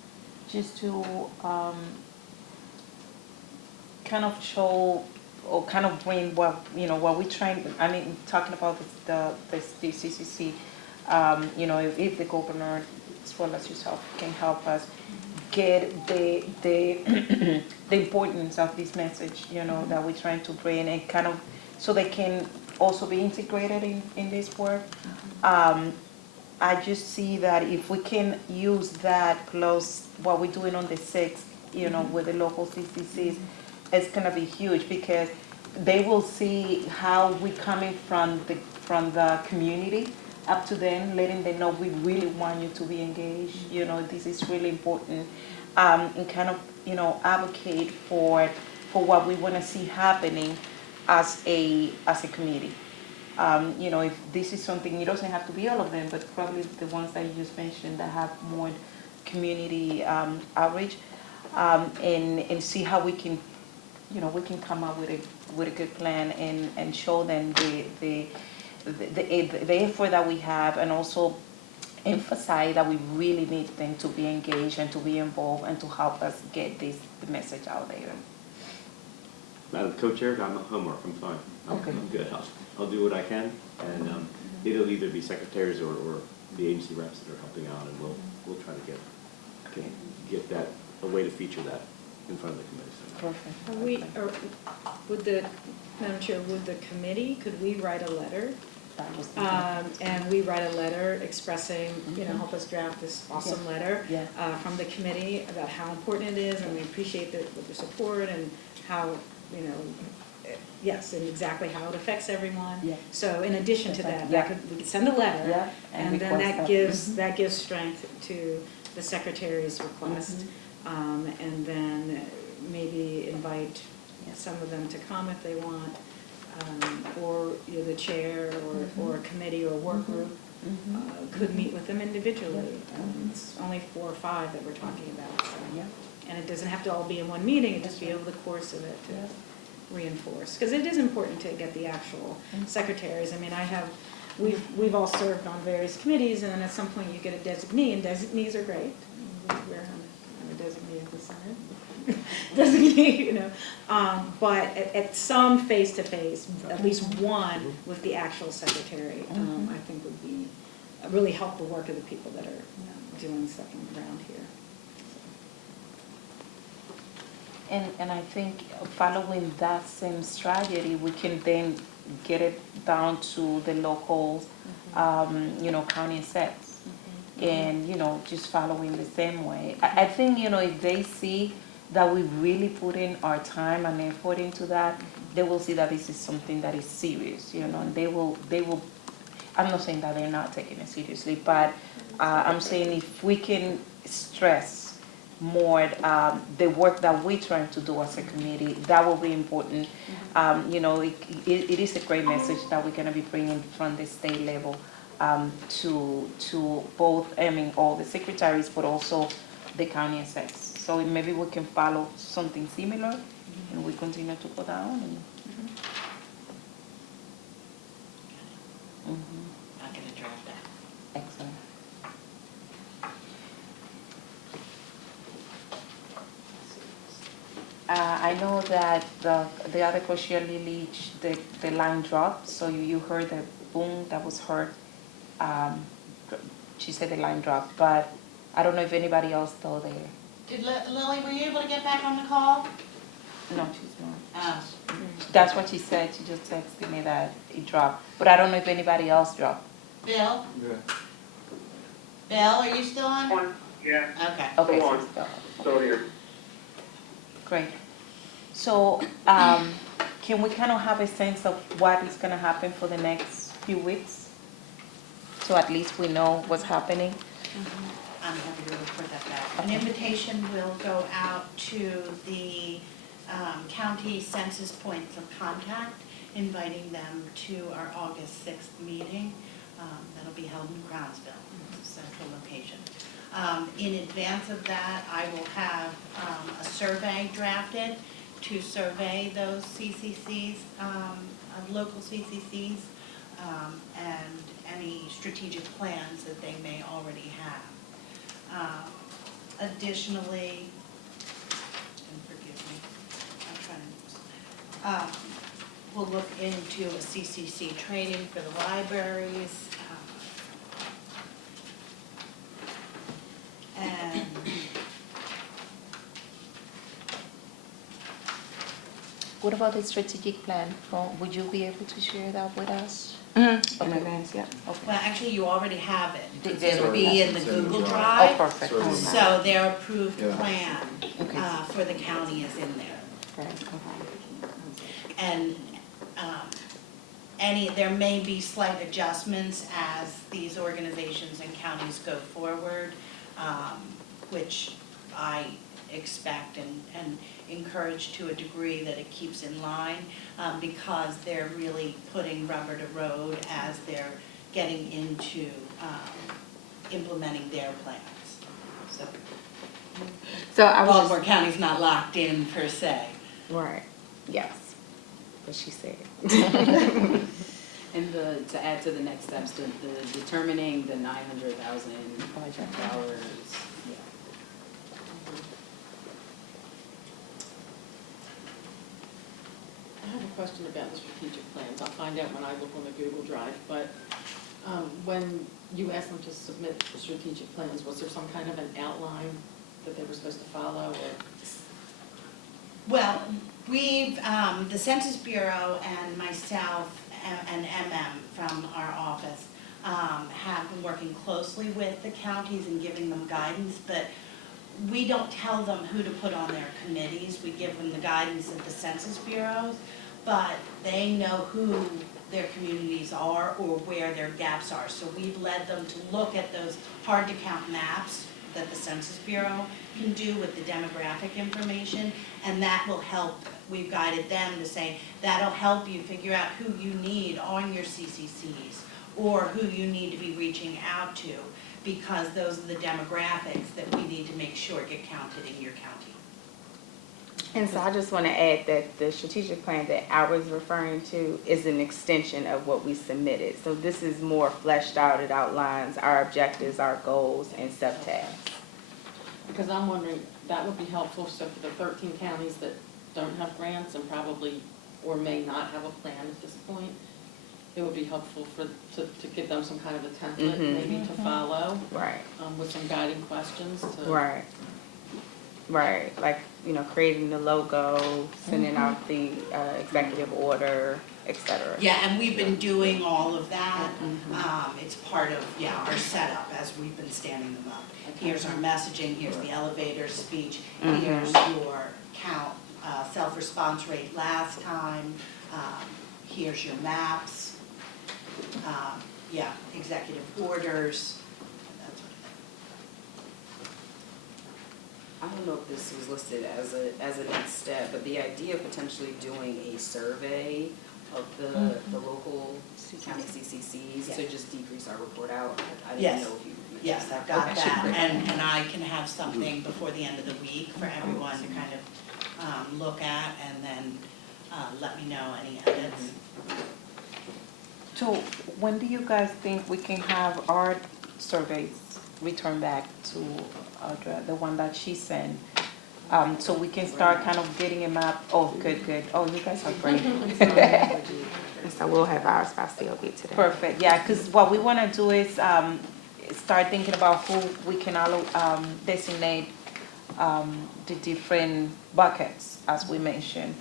just to kind of show or kind of bring what we're trying, I mean, talking about the CCC, if the governor as well as yourself can help us get the the importance of this message, that we're trying to bring, and kind of so they can also be integrated in this work. I just see that if we can use that plus what we're doing on the 6th, with the local CCCs, it's gonna be huge because they will see how we coming from the community up to them, letting them know we really want you to be engaged. This is really important, and kind of advocate for what we want to see happening as a community. If this is something, it doesn't have to be all of them, but probably the ones that you just mentioned that have more community outreach, and see how we can, we can come up with a good plan and show them the effort that we have, and also emphasize that we really need them to be engaged and to be involved and to help us get the message out there. Madam Co-Chair, got my homework. I'm fine. I'm good. I'll do what I can, and it'll either be secretaries or the agency reps that are helping out, and we'll try to get that a way to feature that in front of the committee. Perfect. Madam Chair, would the committee, could we write a letter? And we write a letter expressing, help us draft this awesome letter from the committee about how important it is, and we appreciate the support and how, yes, and exactly how it affects everyone. So in addition to that, we could send a letter, and then that gives strength to the secretary's request, and then maybe invite some of them to come if they want. Or the chair or a committee or a work group could meet with them individually. It's only 4 or 5 that we're talking about. So. And it doesn't have to all be in one meeting, it just be over the course of it to reinforce. Because it is important to get the actual secretaries. I mean, we've all served on various committees, and then at some point you get a designee, and designees are great. I'm a designee at the Senate. Designate, but at some face-to-face, at least one with the actual secretary, I think would be really help the work of the people that are doing stuff on the ground here. And I think following that same strategy, we can then get it down to the local, county sets, and just following the same way. I think if they see that we really put in our time and effort into that, they will see that this is something that is serious, and they will, I'm not saying that they're not taking it seriously, but I'm saying if we can stress more the work that we're trying to do as a committee, that will be important. It is a great message that we're going to be bringing from the state level to both, all the secretaries, but also the county execs. So maybe we can follow something similar, and we continue to go down. I'm going to draft that. Excellent. I know that the other question, Lily, the line dropped, so you heard the boom that was heard. She said the line dropped, but I don't know if anybody else saw there. Lily, were you able to get back on the call? No, she's not. Oh, That's what she said, she just texted me that it dropped, but I don't know if anybody else dropped. Bill? Yeah. Bill, are you still on? Yeah, Okay. Okay, Go so on. it's Bill. still here. Great. So, can we kind of have a sense of what is gonna happen for the next few weeks? So at least we know what's happening? I'm happy to report that back. An invitation will go out to the county census points of contact, inviting them to our August 6th meeting. That'll be held in Crownsville, central location. In advance of that, I will have a survey drafted to survey those CCCs, local CCCs, and any strategic plans that they may already have. Additionally, and forgive me, I'm trying to, we'll look into a CCC training for the libraries. And What about the strategic plan? Would you be able to share that with us? Mm-hmm. Okay. Yeah. well, actually, you already have it. There's It'll be in the It's in the Google Drive. Oh, Drive. perfect. Certainly. So their approved Yeah. plan Okay. for the county is in there. Right, okay. And there may be slight adjustments as these organizations and counties go forward, which I expect and encourage to a degree that it keeps in line, because they're really putting rubber to road as they're getting into implementing their plans. So I was Baltimore County's not locked in per se. right, yes, what she said. And to add to the next steps, the determining the $900,000. Yeah. I have a question about the strategic plans. I'll find out when I look on the Google Drive, but when you asked them to submit the strategic plans, was there some kind of an outline that they were supposed to follow, or? Well, we've, the Census Bureau and myself and from our office have been working closely with the counties and giving them guidance, but we don't tell them who to put on their committees. We give them the guidance of the Census Bureaus, but they know who their communities are or where their gaps are. So we've led them to look at those hard-to-count maps that the Census Bureau can do with the demographic information, and that will help. We've guided them to say, that'll help you figure out who you need on your CCCs or who you need to be reaching out to, because those are the demographics that we need to make sure get counted in your county. And so I just want to add that the strategic plan that I was referring to is an extension of what we submitted. So this is more fleshed out. It outlines our objectives, our goals, and subtasks. Because I'm wondering, that would be helpful, so for the 13 counties that don't have grants and probably, or may not have a plan at this point, it would be helpful to give them some kind of a template, maybe to follow. Right. With some guiding questions to. Right. Right, like, creating the logo, sending out the executive order, et cetera. Yeah, and we've been doing all of that. It's part of, our setup as we've been standing them up. Here's our messaging, here's the elevator speech, here's your count, self-response rate last time, here's your maps, executive orders, that sort of thing. I don't know if this was listed as a next step, but the idea of potentially doing a survey of the local county CCCs to just decrease our report out. I didn't know if you mentioned Yes, that. I've got Okay. that, and I can have something before the end of the week for everyone to kind of look at, and then let me know any edits. So when do you guys think we can have our surveys returned back to Audra, the one that she sent? So we can start kind of getting a map. Oh, good. Oh, you guys are great. So we'll have ours by CLB today. Perfect, yeah, because what we want to do is start thinking about who we can designate the different buckets, as we mentioned.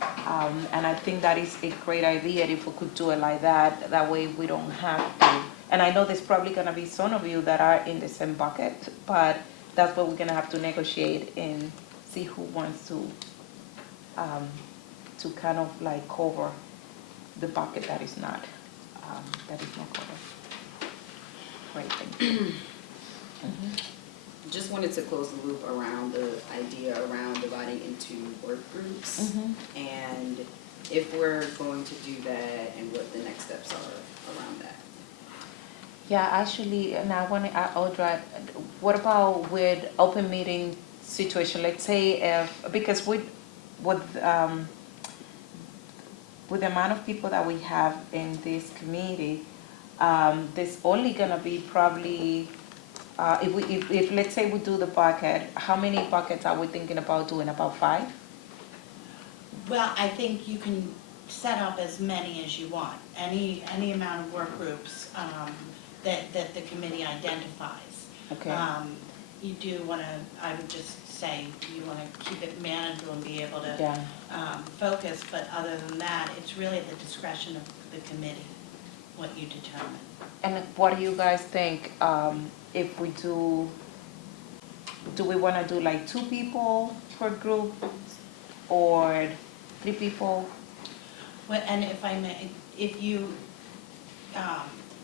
And I think that is a great idea if we could do it like that. That way we don't have to. And I know there's probably gonna be some of you that are in the same bucket, but that's what we're gonna have to negotiate and see who wants to kind of like cover the bucket that is not covered. Great, thank you. Just wanted to close the loop around the idea around dividing into work groups. And if we're going to do that and what the next steps are around that. Yeah, actually, and I'll drive, what about with open meeting situation? Let's say because with the amount of people that we have in this committee, there's only gonna be probably, if let's say we do the bucket, how many buckets are we thinking about doing? About 5? Well, I think you can set up as many as you want, any amount of work groups that the committee identifies. Okay. You do want to, I would just say, you want to keep it manageable and be able to focus, but other than that, it's really at the discretion of the committee, what you determine. And what do you guys think, if we do we want to do like 2 people per group or 3 people? Well, and if I may, if you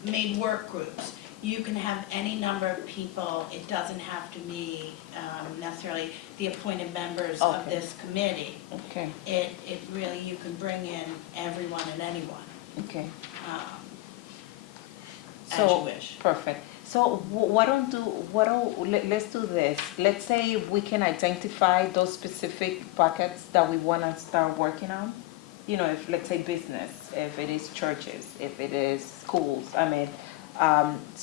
made work groups, you can have any number of people. It doesn't have to be necessarily the appointed members of this committee. Okay. It really, you can bring in everyone and anyone. Okay. As you wish. Perfect. So let's do this. Let's say we can identify those specific buckets that we want to start working on. You know, if let's say business, if it is churches, if it is schools, I mean,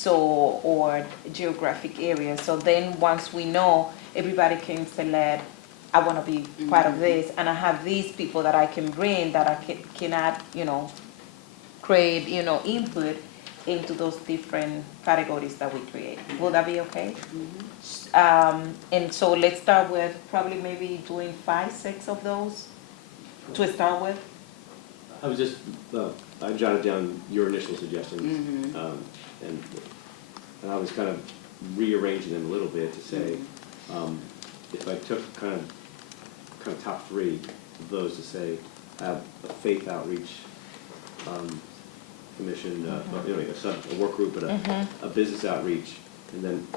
or geographic areas. So then once we know, everybody can select, I want to be part of this, and I have these people that I can bring that I can add, create, input into those different categories that we create. Will that be okay? And so let's start with probably maybe doing 5, 6 of those to start with. I was just, I jotted down your initial suggestions, and I was kind of rearranging them a little bit to say, if I took kind of top 3 of those to say, I have a faith outreach commission, a work group, but a business outreach, and then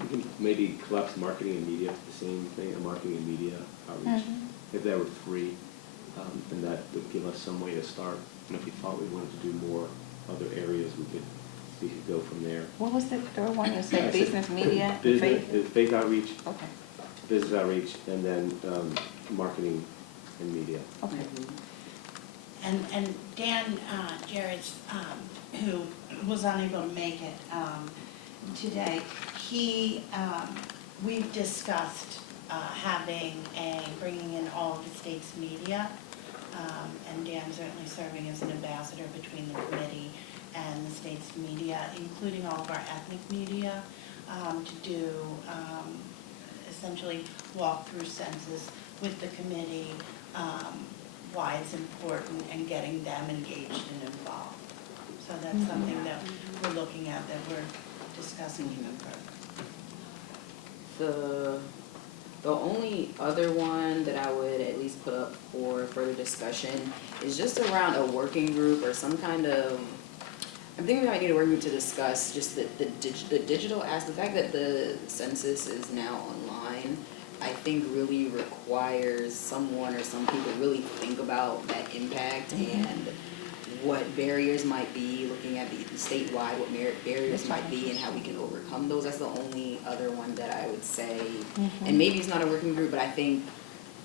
we can maybe collapse marketing and media to the same thing, a marketing and media outreach. If there were 3, and that would give us some way to start. And if we thought we wanted to do more other areas, we could go from there. What was the third one? You said business, media, faith? Faith outreach, Okay. business outreach, and then marketing and media. Okay. And Dan Jarrett's, who was unable to make it today, we've discussed bringing in all of the state's media, and Dan certainly serving as an ambassador between the committee and the state's media, including all of our ethnic media, to do essentially walk-through census with the committee, why it's important, and getting them engaged and involved. So that's something that we're looking at, that we're discussing even further. The only other one that I would at least put up for further discussion is just around a working group or some kind of, I'm thinking we might need a working group to discuss just the digital aspect. The fact that the census is now online, I think really requires someone or some people really think about that impact and what barriers might be, looking at the statewide, what barriers might be and how we can overcome those. That's the only other one that I would say. And maybe it's not a working group, but I think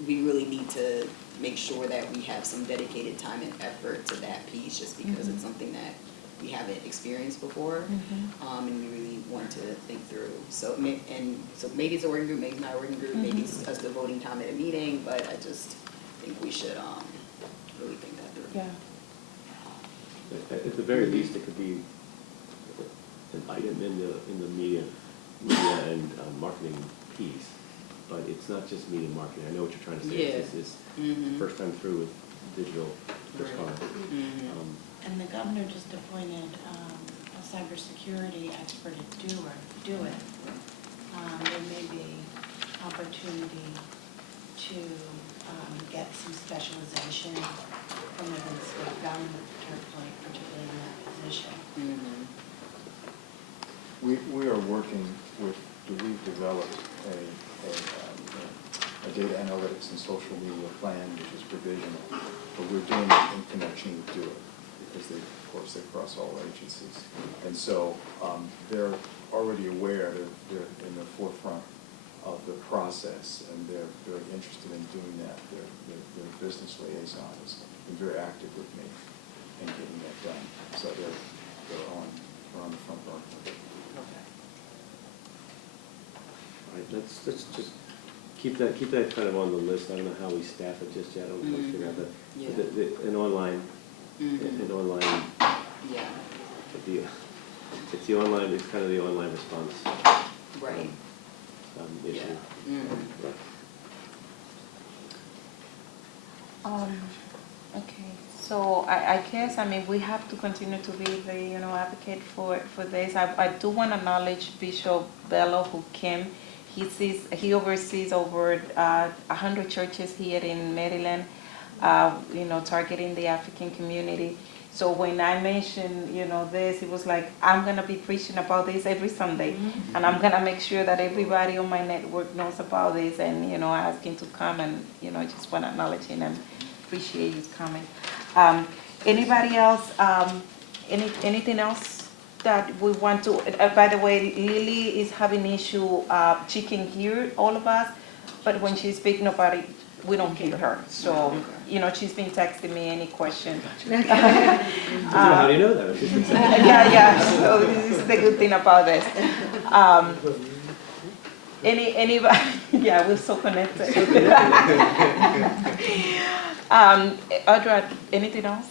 we really need to make sure that we have some dedicated time and effort to that piece, just because it's something that we haven't experienced before, and we really want to think through. So maybe it's a working group, maybe it's not a working group, maybe it's us devoting time at a meeting, but I just think we should really think that through. Yeah. At the very least, it could be an item in the media and marketing piece, but it's not just media marketing. I know what you're trying to say. Yeah. It's Mhm. first time through with digital response. Mhm. And the governor just appointed a cybersecurity expert to do it. There may be opportunity to get some specialization from within the state government, particularly in that position. Mhm. We are working with, we've developed a data analytics and social media plan, which is provisional, but we're doing it in connection with Do It, because they, of course, they cross all agencies. And so they're already aware, they're in the forefront of the process, and they're very interested in doing that. Their business liaison has been very active with me in getting that done. So they're on the front burner. All right, let's just keep that kind of on the list. I don't know how we staff it just yet. I don't know how to figure out Yeah. an online, Mhm. an online, Yeah, it's the online, it's kind of the online response right. issue. Yeah. Mhm. Okay, so I guess, I mean, we have to continue to be the, advocate for this. I do want to acknowledge Bishop Bello, who came. He oversees over 100 churches here in Maryland, targeting the African community. So when I mentioned, this, it was like, I'm going to be preaching about this every Sunday. And I'm going to make sure that everybody on my network knows about this and, ask him to come and, I just want to acknowledge him and appreciate his coming. Anybody else, anything else that we want to, by the way, Lily is having issue, she can hear all of us, but when she's speaking about it, we don't hear her. So, she's been texting me any question. How do you know that? Yeah, so this is the good thing about this. Anybody, yeah, we're so connected. Audra, anything else?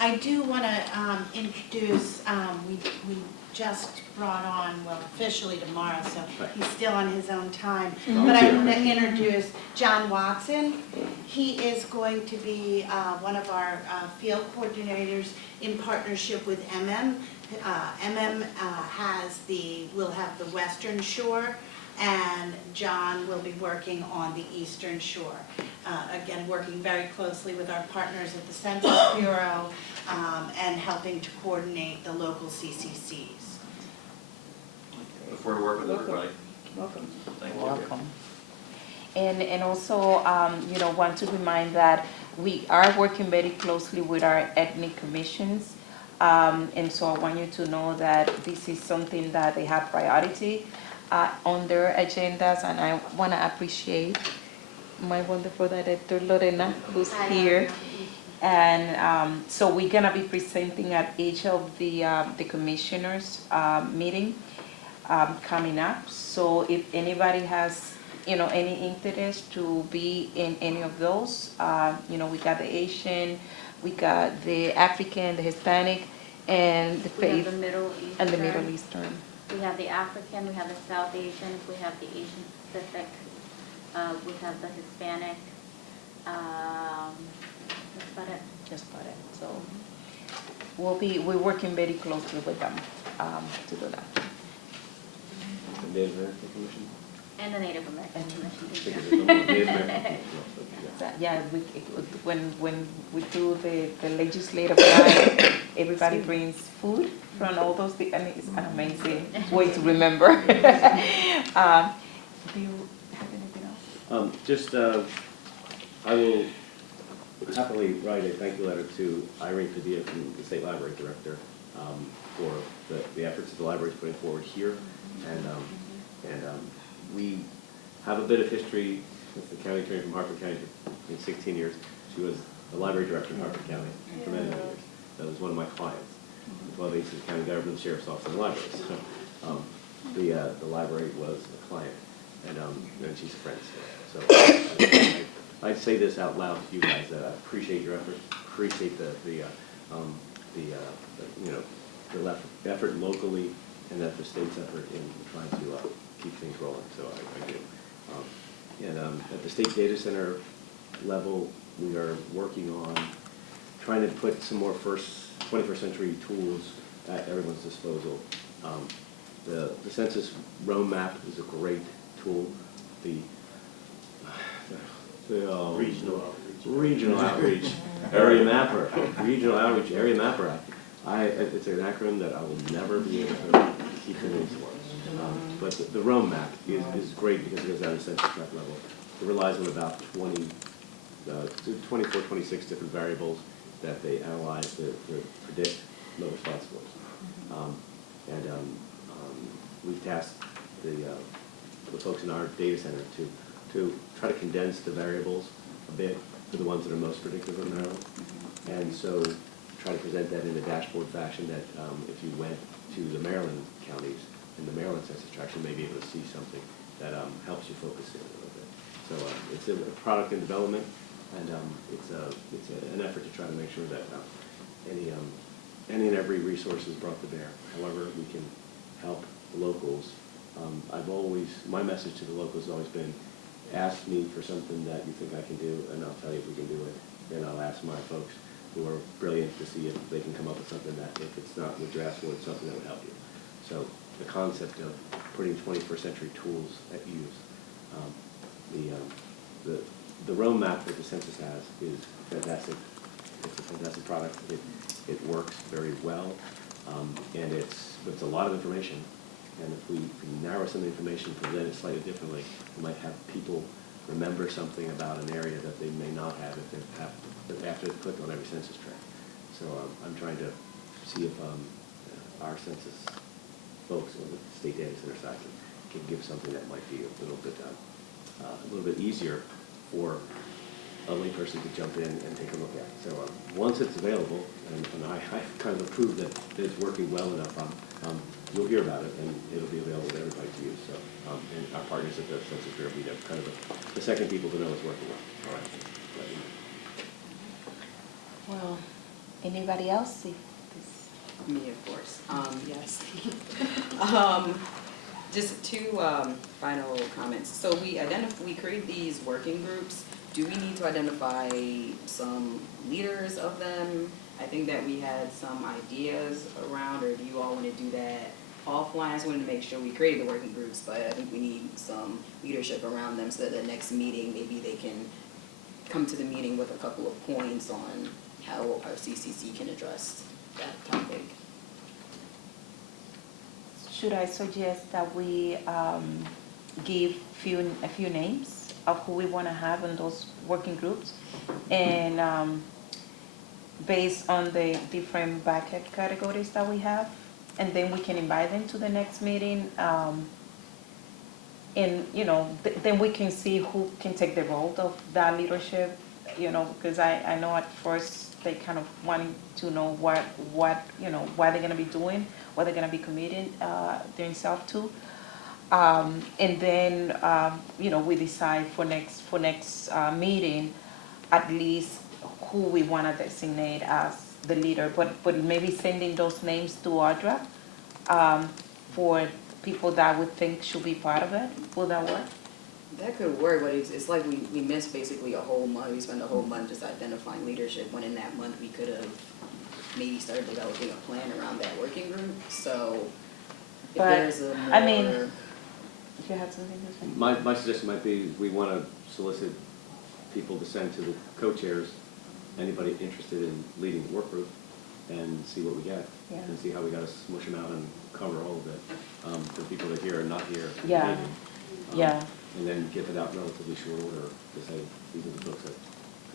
I do want to introduce, we just brought on, well, officially tomorrow, so he's still on his own time. But I want to introduce John Watson. He is going to be one of our field coordinators in partnership with MM. MM will have the Western Shore, and John will be working on the Eastern Shore. Again, working very closely with our partners at the Census Bureau and helping to coordinate the local CCCs. Look forward to working with everybody. Welcome. Thank you. Welcome. And also, want to remind that we are working very closely with our ethnic commissions. And so I want you to know that this is something that they have priority on their agendas, and I want to appreciate my wonderful director Lorena, who's here. And so we're gonna be presenting at each of the commissioners meeting coming up. So if anybody has any interest to be in any of those, we got the Asian, we got the African, the Hispanic, and the We have faith the Middle Eastern. and the Middle Eastern. We have the African, we have the South Asian, we have the Asian Pacific, we have the Hispanic, that's about it. Just about it. So we're working very closely with them to do that. The Native American Commission? And the Native American Commission. Native American. Yeah, when we do the legislative night, everybody brings food from all those things, and it's an amazing way to remember. Do you have anything else? I will happily write a thank you letter to Irene Padilla, from the State Library Director, for the efforts that the library is putting forward here. And we have a bit of history with the county attorney from Harford County in 16 years. She was the library director in Harford County for many years. That was one of my clients. Well, they used to the county government, the sheriff's office, and the library. So the library was a client, and she's a friend. So I'd say this out loud to you guys, that I appreciate your efforts, appreciate the effort locally, and that the state's effort in trying to keep things rolling. So I do. And at the state data center level, we are working on trying to put some more 21st century tools at everyone's disposal. The census roam map is a great tool. The regional outreach area mapper, regional outreach area mapper. It's an acronym that I will never be able to keep the names for. But the roam map is great because it goes down to census tract level. It relies on about 24, 26 different variables that they analyze to predict low response scores. We've tasked the folks in our data center to try to condense the variables a bit for the ones that are most predictive in Maryland. And so try to present that in a dashboard fashion that if you went to the Maryland counties in the Maryland census tract, you may be able to see something that helps you focus in a little bit. So it's a product in development, and it's an effort to try to make sure that any and every resource is brought to bear. However, we can help the locals. My message to the locals has always been, ask me for something that you think I can do, and I'll tell you if we can do it. Then I'll ask my folks who are brilliant to see if they can come up with something that, if it's not what you're asking for, it's something that would help you. So the concept of putting 21st century tools at use. The roam map that the census has is fantastic. It's a fantastic product. It works very well, and it's a lot of information. And if we narrow some information, present it slightly differently, we might have people remember something about an area that they may not have if after they've clicked on every census tract. So I'm trying to see if our census folks on the state data center side can give something that might be a little bit easier for a layperson to jump in and take a look at. So once it's available, and I've kind of approved that it's working well enough, you'll hear about it, and it'll be available to everybody to use. So, and our partners at the Census Bureau will be kind of the second people to know it's working well. All right. Well, anybody else see this? Me, of course. Yes. Just two final comments. So we create these working groups. Do we need to identify some leaders of them? I think that we had some ideas around, or do you all want to do that offline? I just wanted to make sure we created the working groups, but I think we need some leadership around them so that the next meeting, maybe they can come to the meeting with a couple of points on how our CCC can address that topic. Should I suggest that we give a few names of who we want to have in those working groups, and based on the different bucket categories that we have, and then we can invite them to the next meeting, and then we can see who can take the role of that leadership, because I know at first they kind of wanting to know what they're going to be doing, what they're going to be committing themselves to. And then, we decide for next meeting, at least who we want to designate as the leader, but maybe sending those names to Audra for people that we think should be part of it. Will that work? That could work, but it's like we missed basically a whole month. We spent a whole month just identifying leadership, when in that month we could have maybe started developing a plan around that working group. So if there's a more... If you had something to say. My suggestion might be we want to solicit people to send to the co-chairs, anybody interested in leading the work group, and see what we get. Yeah. And see how we got to smush them out and cover all of it for people that are here and not here. Yeah. Maybe. And then get it out relatively short order to say, these are the books that...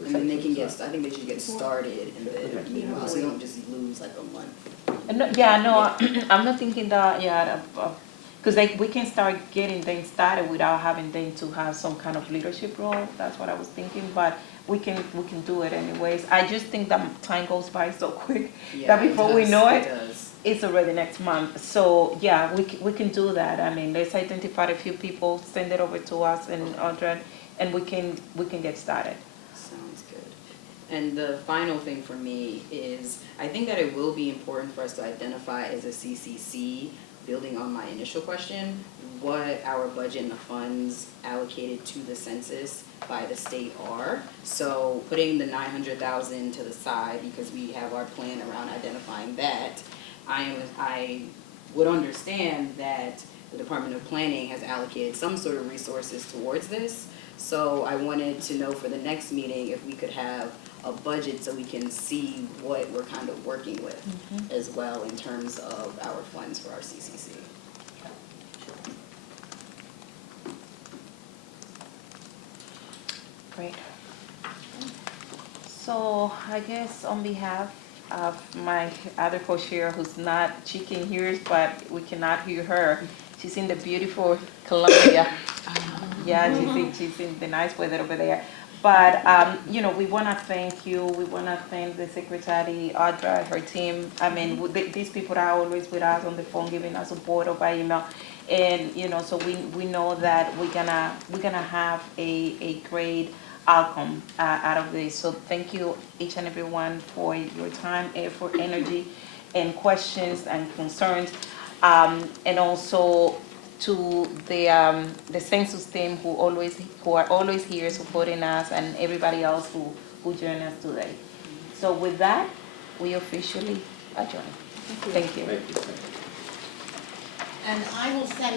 And then they can I think they should get started in the meanwhile, so we don't just lose like a month. I'm not thinking that, because we can start getting things started without having them to have some kind of leadership role. That's what I was thinking, but we can do it anyways. I just think that time goes by so quick that before we know it, it's already next month. So we can do that. I mean, let's identify a few people, send it over to us and Audra, and we can get started. Sounds good. And the final thing for me is, I think that it will be important for us to identify as a CCC building on my initial question, what our budget and the funds allocated to the census by the state are. So putting the 900,000 to the side, because we have our plan around identifying that, I would understand that the Department of Planning has allocated some sort of resources towards this. So I wanted to know for the next meeting if we could have a budget so we can see what we're kind of working with as well in terms of our funds for our CCC. Great. So I guess on behalf of my other co-chair who's not, she can hear us, but we cannot hear her. She's in the beautiful Colombia. Yeah, she's in the nice weather over there. But, you know, we want to thank you. We want to thank the secretary, Audra, her team. I mean, these people are always with us on the phone, giving us support or by email. And, you know, so we know that we're gonna have a great outcome out of this. So thank you, each and every one, for your time, effort, energy, and questions and concerns. And also to the census team who are always here supporting us, and everybody else who joined us today. So with that, we officially adjourn. Thank you. Thank you. And I will send